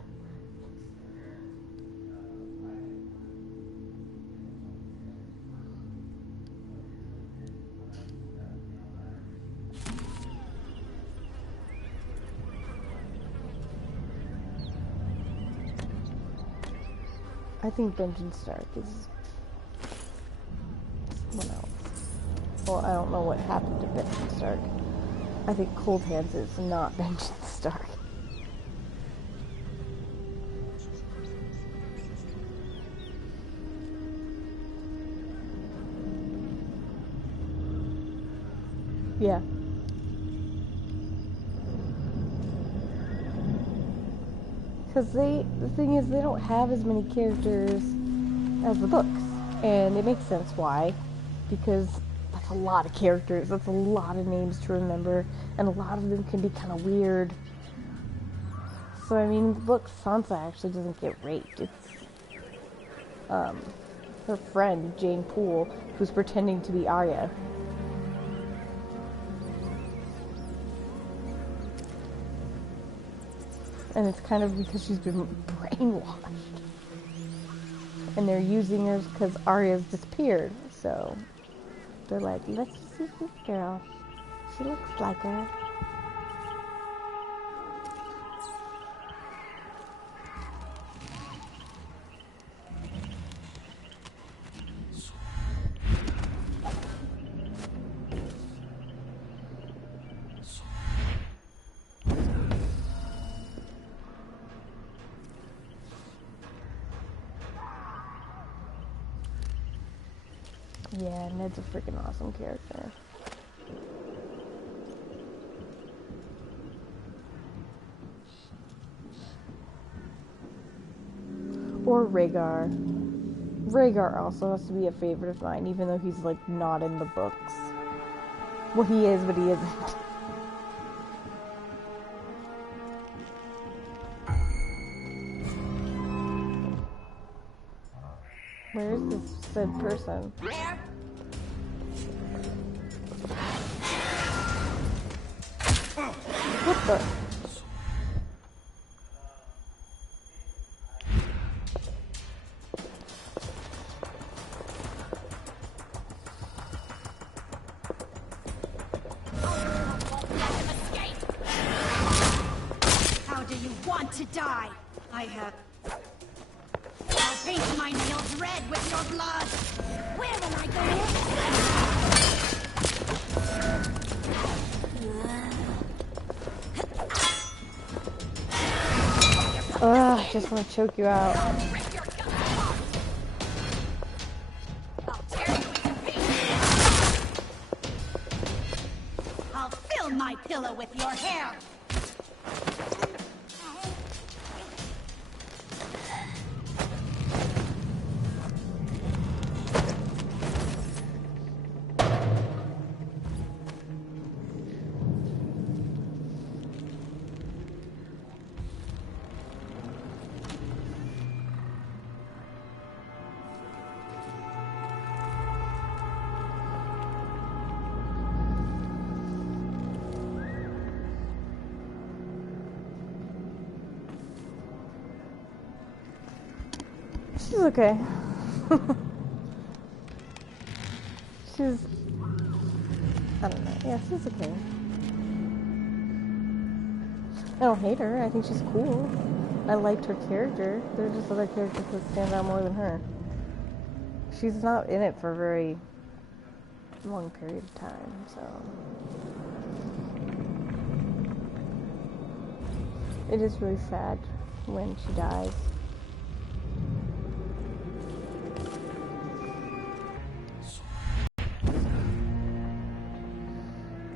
I think Benjen Stark is someone else. Well, I don't know what happened to Benjen Stark. I think Cold Hands is not Benjen Stark. Yeah. Because the thing is, they don't have as many characters as the books. And it makes sense why. Because that's a lot of characters, that's a lot of names to remember, and a lot of them can be kind of weird. So, I mean, look, Sansa actually doesn't get raped. It's, her friend, Jane Poole, who's pretending to be Arya. And it's kind of because she's been brainwashed. And they're using her because Arya's disappeared. So they're like, let's just use this girl. She looks like her. Yeah, Ned's a freaking awesome character. Or Rhaegar. Rhaegar also has to be a favorite of mine, even though he's, like, not in the books. Well, he is, but he isn't. Where is this said person? What the? How do you want to die? I have... I'll paint my nails red with your blood! Where will I go? Ugh, I just want to choke you out. deal with your hair. She's okay. She's... I don't know. Yeah, she's okay. I don't hate her. I think she's cool. I liked her character. There's just other characters that stand out more than her. She's not in it for a very long period of time, so... It is really sad when she dies.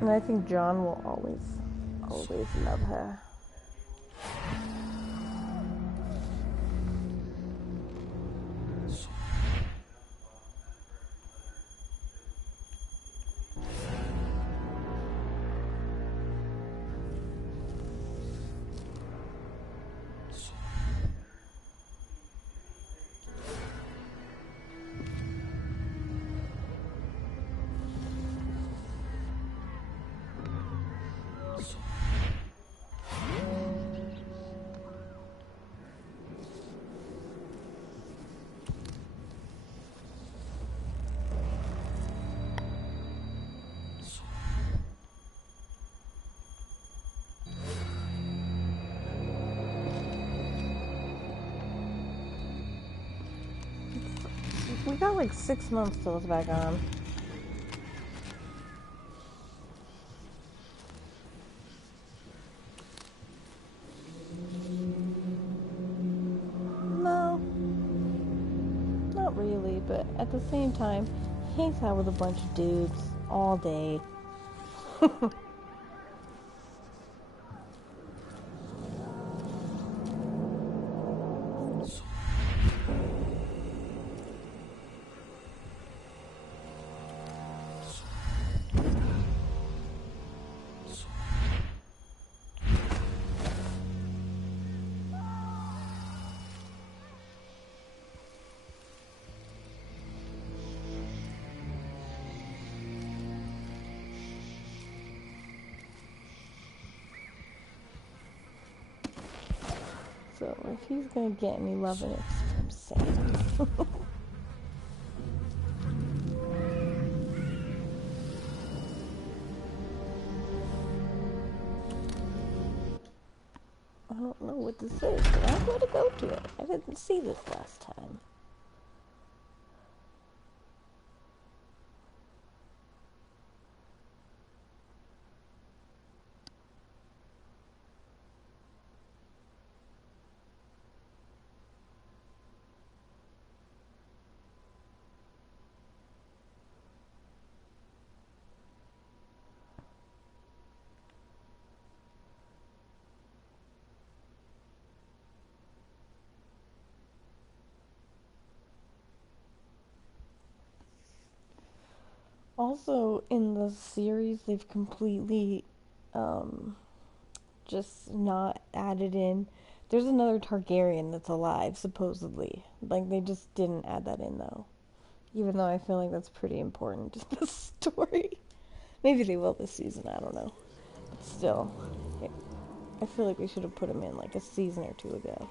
And I think John will always love her. We got like 6 months till it's back on. No. Not really, but at the same time, he hangs out with a bunch of dudes all day. So if he's gonna get any loving, it's from Sam. I don't know what this is, but I'm going to go to it. I didn't see this last time. Also, in the series, they've completely just not added in. There's another Targaryen that's alive, supposedly. Like, they just didn't add that in, though. Even though I feel like that's pretty important to the story. Maybe they will this season, I don't know. But still, I feel like we should have put him in, like, a season or two ago.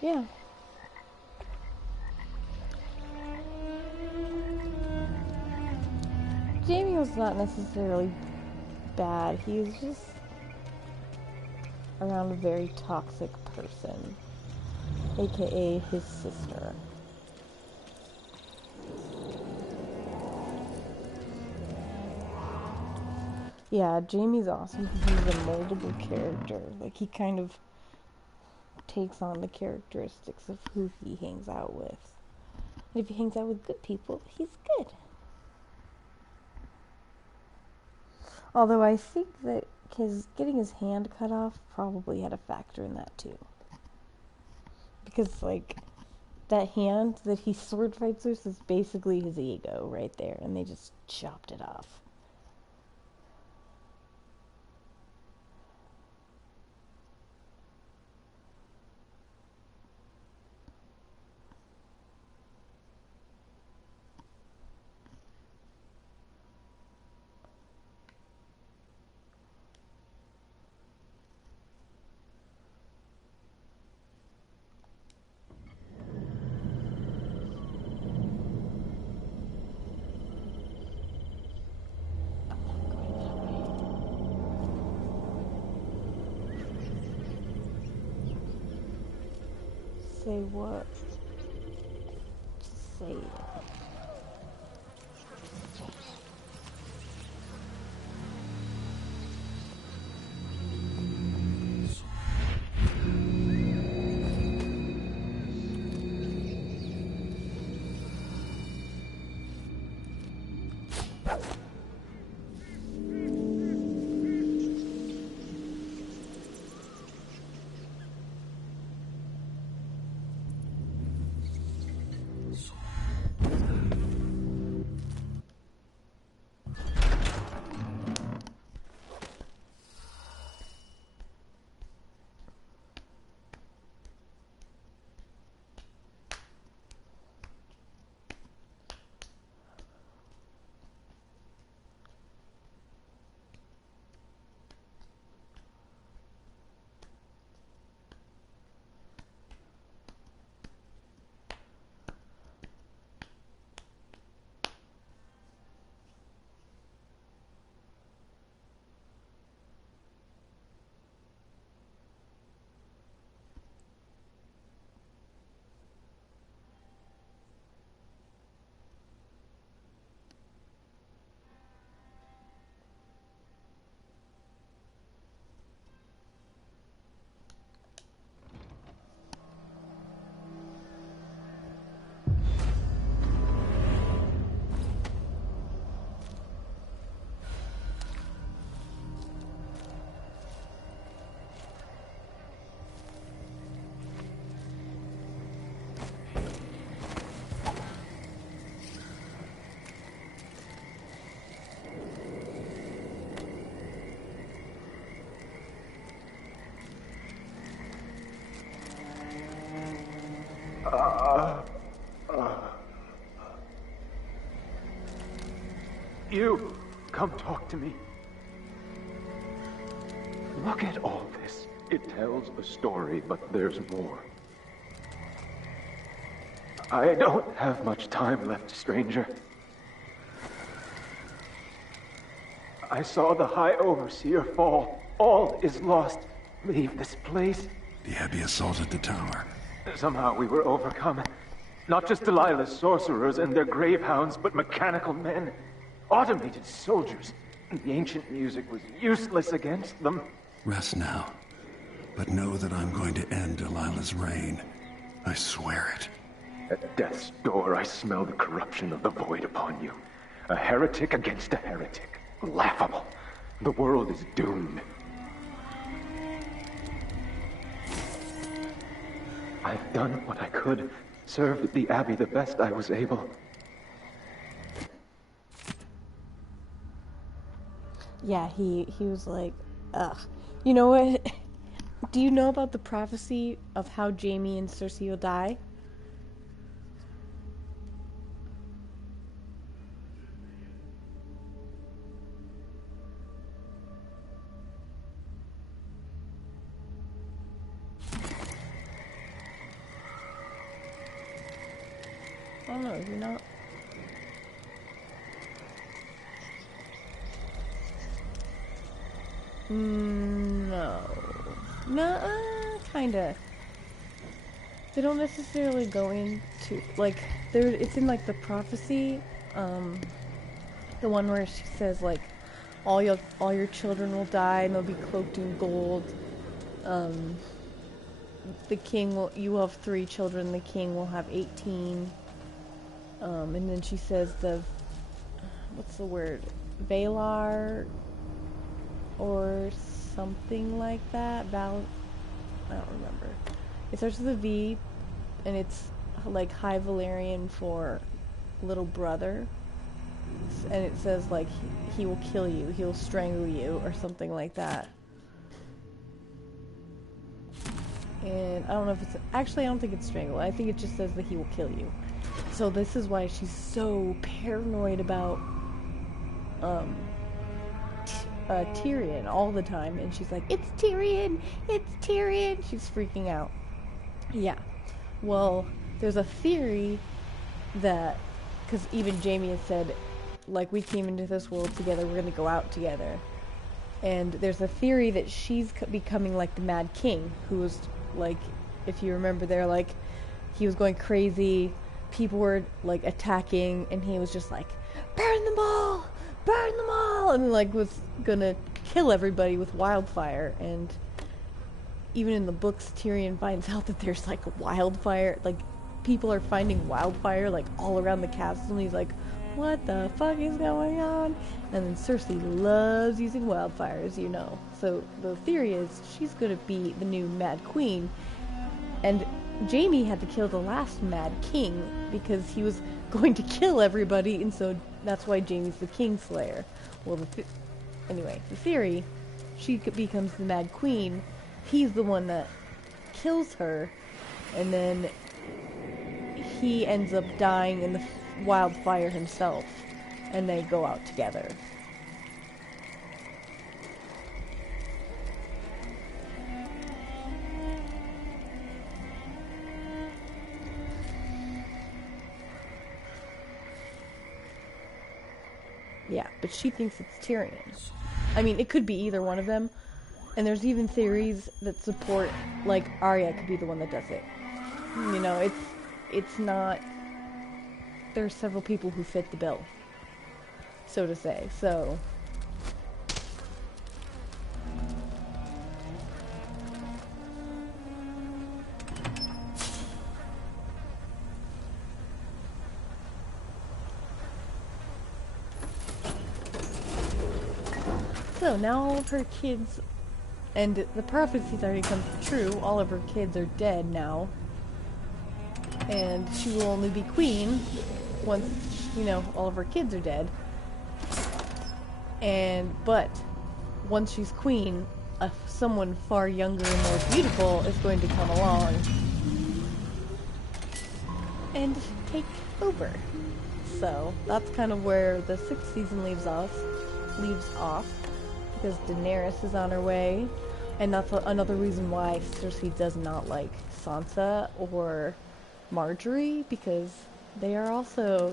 Yeah. Jamie was not necessarily bad. He was just around a very toxic person, aka his sister. Yeah, Jamie's awesome because he's a moldable character. Like, he kind of takes on the characteristics of who he hangs out with. And if he hangs out with good people, he's good. Although I think that getting his hand cut off probably had a factor in that too. Because, like, that hand that he sword fights with is basically his ego right there, and they just chopped it off. Say what? Just say it. You, come talk to me. Look at all this. It tells a story, but there's more. I don't have much time left, stranger. I saw the High Overseer fall. All is lost. Leave this place. The Abbey assaulted the tower. Somehow we were overcome. Not just Delilah's sorcerers and their gravehounds, but mechanical men. Automated soldiers. The ancient music was useless against them. Rest now. But know that I'm going to end Delilah's reign. I swear it. At death's door, I smell the corruption of the void upon you. A heretic against a heretic. Laughable. The world is doomed. I've done what I could. Served the Abbey the best I was able. Yeah, he was like, ugh. You know what? Do you know about the prophecy of how Jamie and Cersei will die? don't know, is he not? No. No, kinda. They don't necessarily go into, like, there. It's in, like, the prophecy, the one where she says, like, all your children will die and they'll be cloaked in gold. The king will, you will have 3 children, the king will have 18. And then she says what's the word? Valar, or something like that. I don't remember. It starts with a V, and it's like High Valyrian for little brother. And it says, like, he will kill you, he'll strangle you, or something like that. And I don't know if it's... Actually, I don't think it's strangle. I think it just says that he will kill you. So this is why she's so paranoid about Tyrion all the time. And she's like, it's Tyrion! It's Tyrion! She's freaking out. Yeah. Well, there's a theory that... Because even Jaime has said, like, we came into this world together, we're going to go out together. And there's a theory that she's becoming like the Mad King, who was, like, if you remember there, like, he was going crazy, people were, like, attacking, and he was just like, burn them all! Burn them all! And, like, was gonna kill everybody with wildfire. And even in the books, Tyrion finds out that there's, like, wildfire, like, people are finding wildfire, like, all around the castle, and he's like, what the fuck is going on? And then Cersei loves using wildfires, you know. So the theory is she's gonna be the new Mad Queen. And Jaime had to kill the last Mad King because he was going to kill everybody, and so that's why Jaime's the Kingslayer. Well, anyway, the theory, she becomes the Mad Queen. He's the one that kills her, and then he ends up dying in the wildfire himself, and they go out together. Yeah, but she thinks it's Tyrion. I mean, it could be either one of them, and there's even theories that support, like, Arya could be the one that does it. You know, it's not... There are several people who fit the bill, so to say, so... So, now all of her kids, and the prophecy's already come true, all of her kids are dead now, and she will only be queen once, you know, all of her kids are dead. But once she's queen, someone far younger and more beautiful is going to come along and take over. So that's kind of where the 6th season leaves off, because Daenerys is on her way, and that's another reason why Cersei does not like Sansa or Marjorie, because they are also,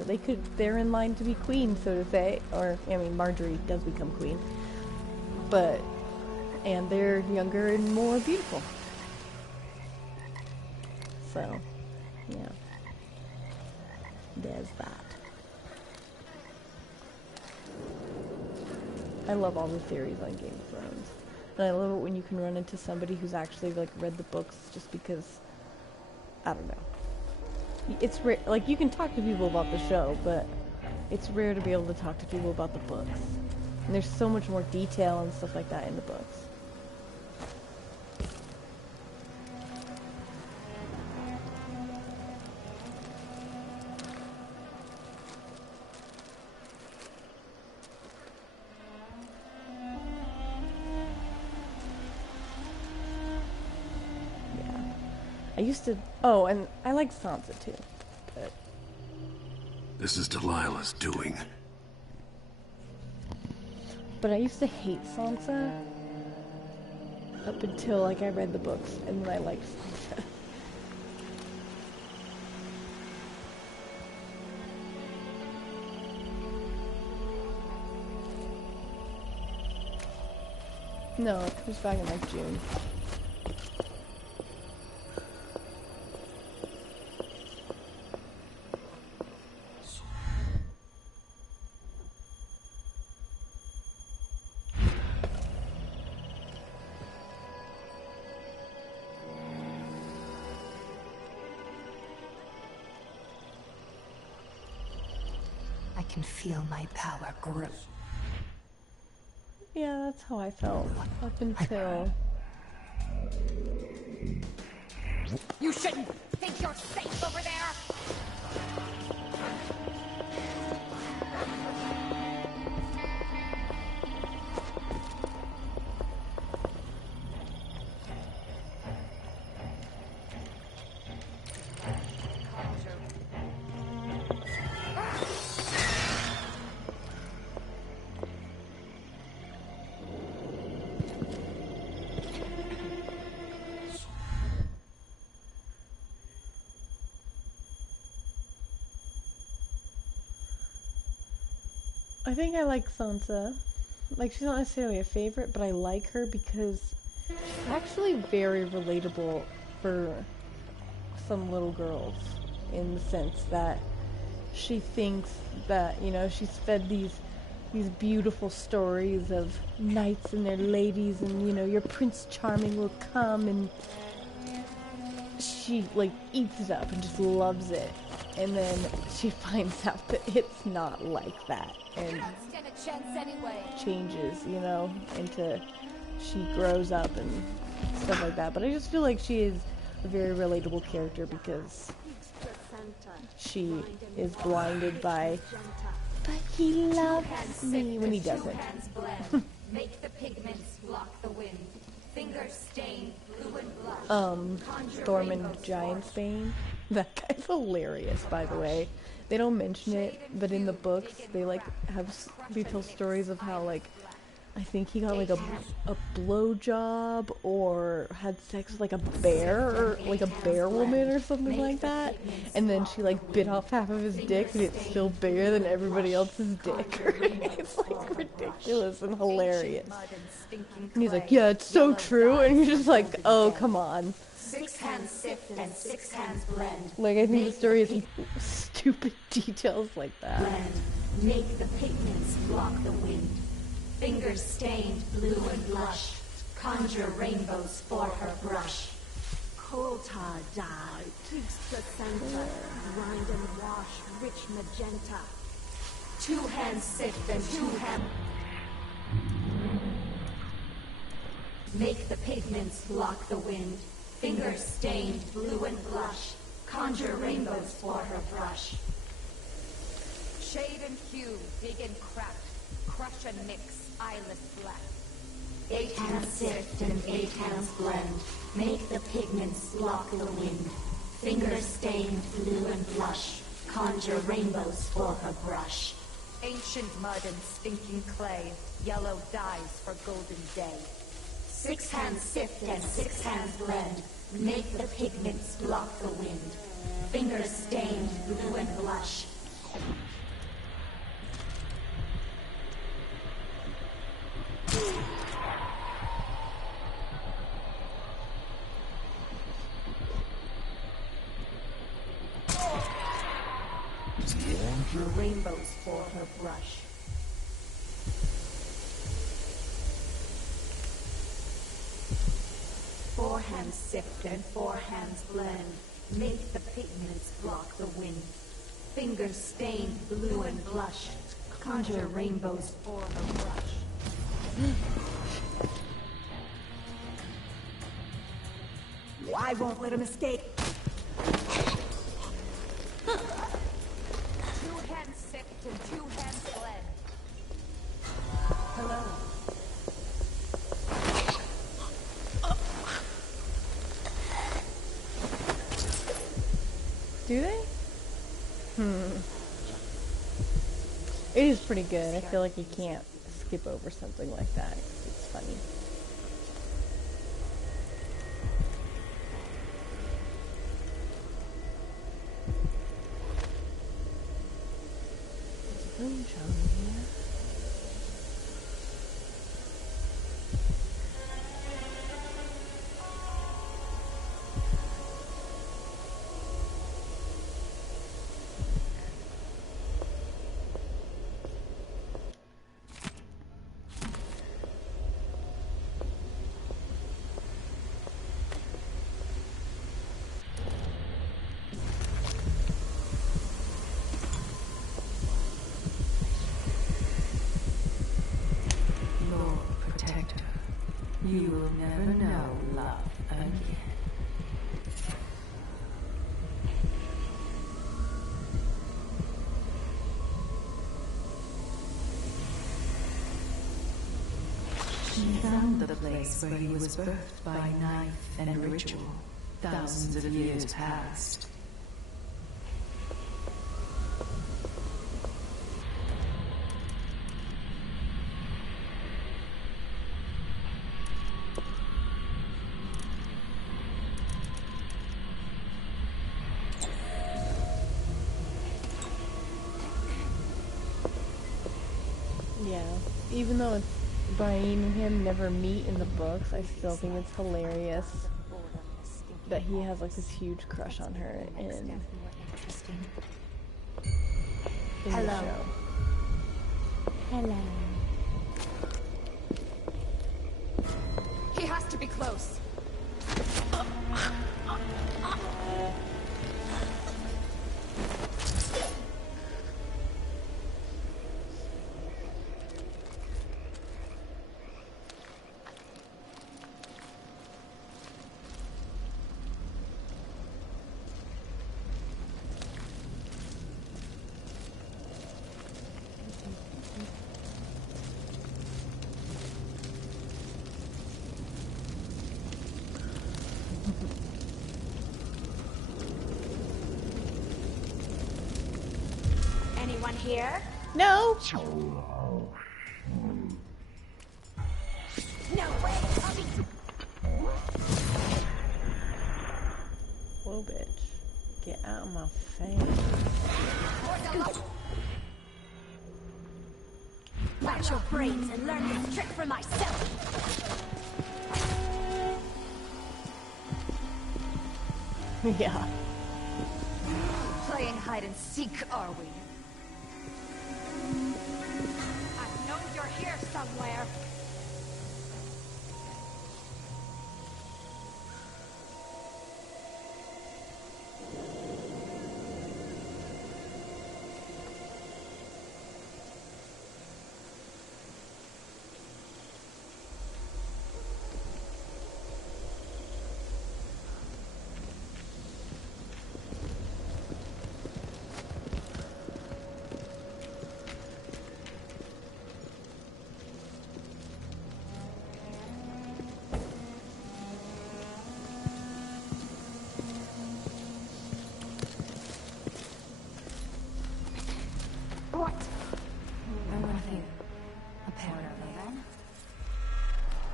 they're in line to be queen, so to say, or, I mean, Marjorie does become queen, and they're younger and more beautiful. So, yeah. There's that. I love all the theories on Game of Thrones. And I love it when you can run into somebody who's actually, like, read the books, just because, I don't know. It's rare, like, you can talk to people about the show, but it's rare to be able to talk to people about the books. And there's so much more detail and stuff like that in the books. I used to... Oh, and I like Sansa, too. But... This is Delilah's doing. But I used to hate Sansa up until, like, I read the books, and then I liked Sansa. No, it comes back in like June. I can feel my power grow. Yeah, that's how I felt up until... You shouldn't think you're safe over there! I think I like Sansa. Like, she's not necessarily a favorite, but I like her because she's actually very relatable for some little girls, in the sense that she thinks that, you know, she's fed these beautiful stories of knights and their ladies, and, you know, your Prince Charming will come, and she, like, eats it up and just loves it. And then she finds out that it's not like that, and changes, you know, into, she grows up and stuff like that. But I just feel like she is a very relatable character because she is blinded by, but he loves me, when he doesn't. Make the pigments block the wind. Fingers stained blue and blood. Thormund Giantsbane. That guy's hilarious, by the way. They don't mention it, but in the books, they like they tell stories of how, like, I think he got like a blowjob or had sex with like a bear, or like a bear woman or something like that, and then she like bit off half of his dick and it's still bigger than everybody else's dick. It's like ridiculous and hilarious. And he's like, yeah, it's so true, and you're just like, oh, come on. 6 hands sift and 6 hands blend. Like, I think the story is stupid details like that. Blend. Make the pigments block the wind. Fingers stained blue and blush. Conjure rainbows for her brush. Coltar dye. Tig's placenta. Grind and wash. Rich magenta. 2 hands sift and 2 hands. Make the pigments block the wind. Fingers stained blue and blush. Conjure rainbows for her brush. Shade and hue, dig and craft. Crush and mix, eyeless black. 8 hands sift and 8 hands blend. Make the pigments block the wind. Fingers stained blue and blush. Conjure rainbows for her brush. Ancient mud and stinking clay. Yellow dyes for golden day. 6 hands sift and 6 hands blend. Make the pigments block the wind. Fingers stained blue and blush. Rainbows for her brush. Four hands sift and 4 hands blend. Make the pigments block the wind. Fingers stained blue and blush. Conjure rainbows for her brush. I won't let him escape. 2 hands sift and 2 hands blend. Hello. Do they? It is pretty good. I feel like you can't skip over something like that. It's funny. There's a moonshine here. You will never know love again. She found the place where he was birthed by knife and ritual, thousands of years past. Yeah, even though it's Brian and him never meet in the books, I still think it's hilarious that he has like this huge crush on her in the show. Hello. He has to be close. Anyone here? No. No way. Whoa, bitch. Get out of my face. Watch your brains and learn this trick from myself. Yeah. Playing hide and seek, are we? I know you're here somewhere. What? Nothing. Apparently. Then?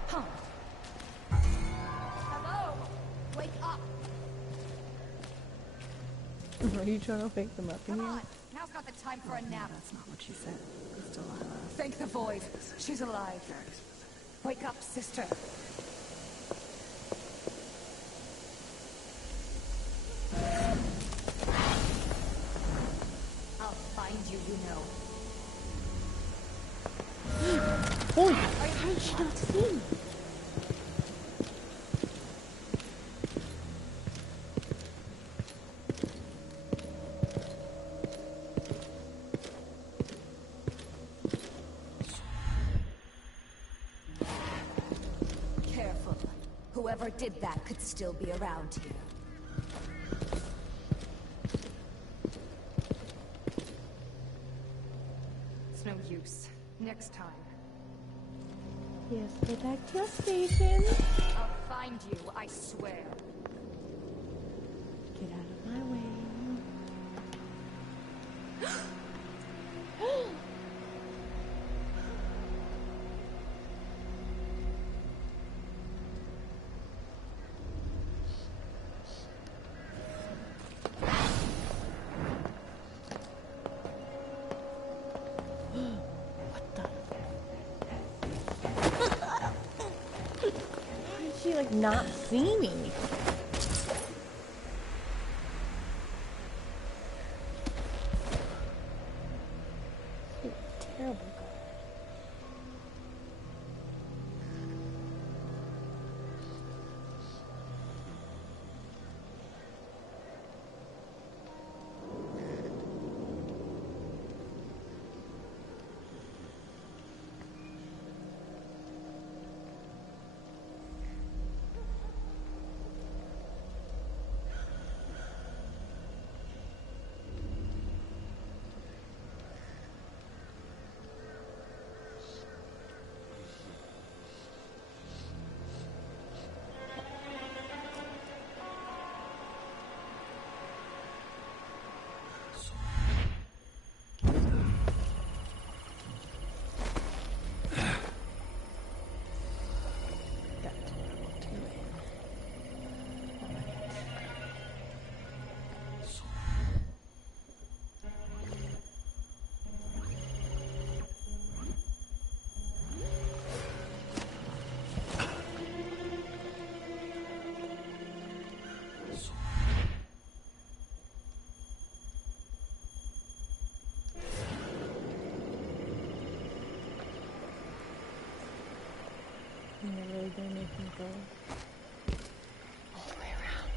Huh. Hello? Wake up. Are you trying to fake them up in Come here? on. Now's not the time for a nap. That's not what she said. It's Delilah. Thank the void. She's alive. Wake up, sister. I'll find you, you know. Holy, how did she not see me? Careful. Whoever did that could still be around here. It's no use. Next time. Yes, go back to your station. I'll find you, I swear. Get out of my way. She like not see me. Terrible.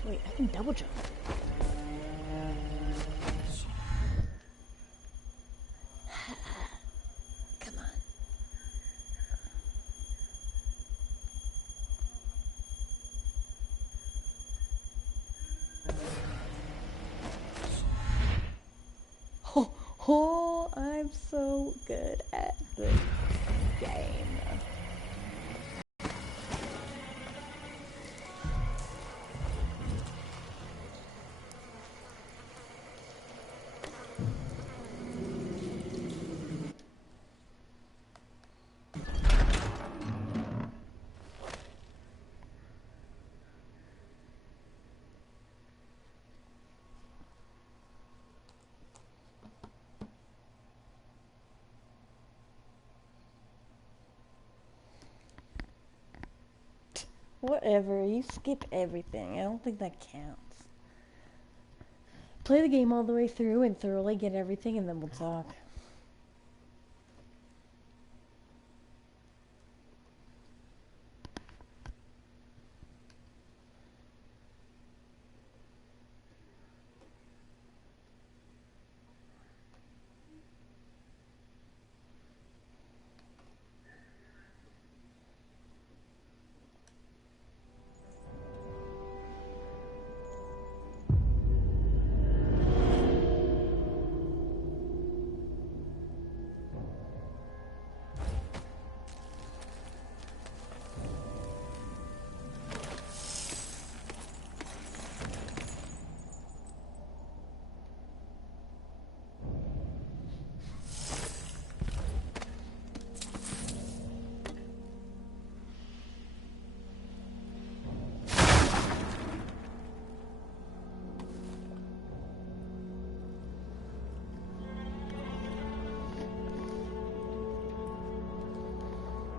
Wait, I can double jump. Come on. Oh, I'm so good at this game. Whatever, you skip everything. I don't think that counts. Play the game all the way through and thoroughly get everything, and then we'll talk.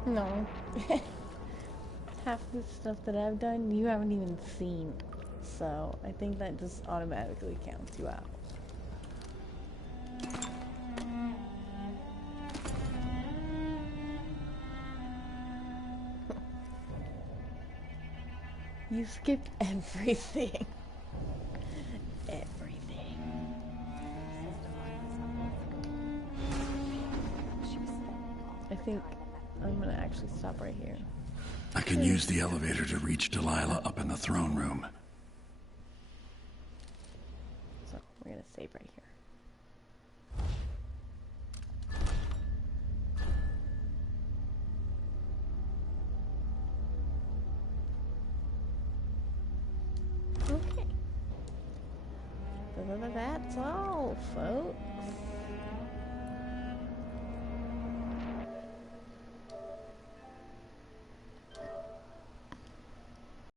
No. Half the stuff that I've done, you haven't even seen. So, I think that just automatically counts you out. You skipped everything. Everything. I think I'm gonna actually stop right here. I can use the elevator to reach Delilah up in the throne room. So, we're gonna save right here. Okay. That's all, folks.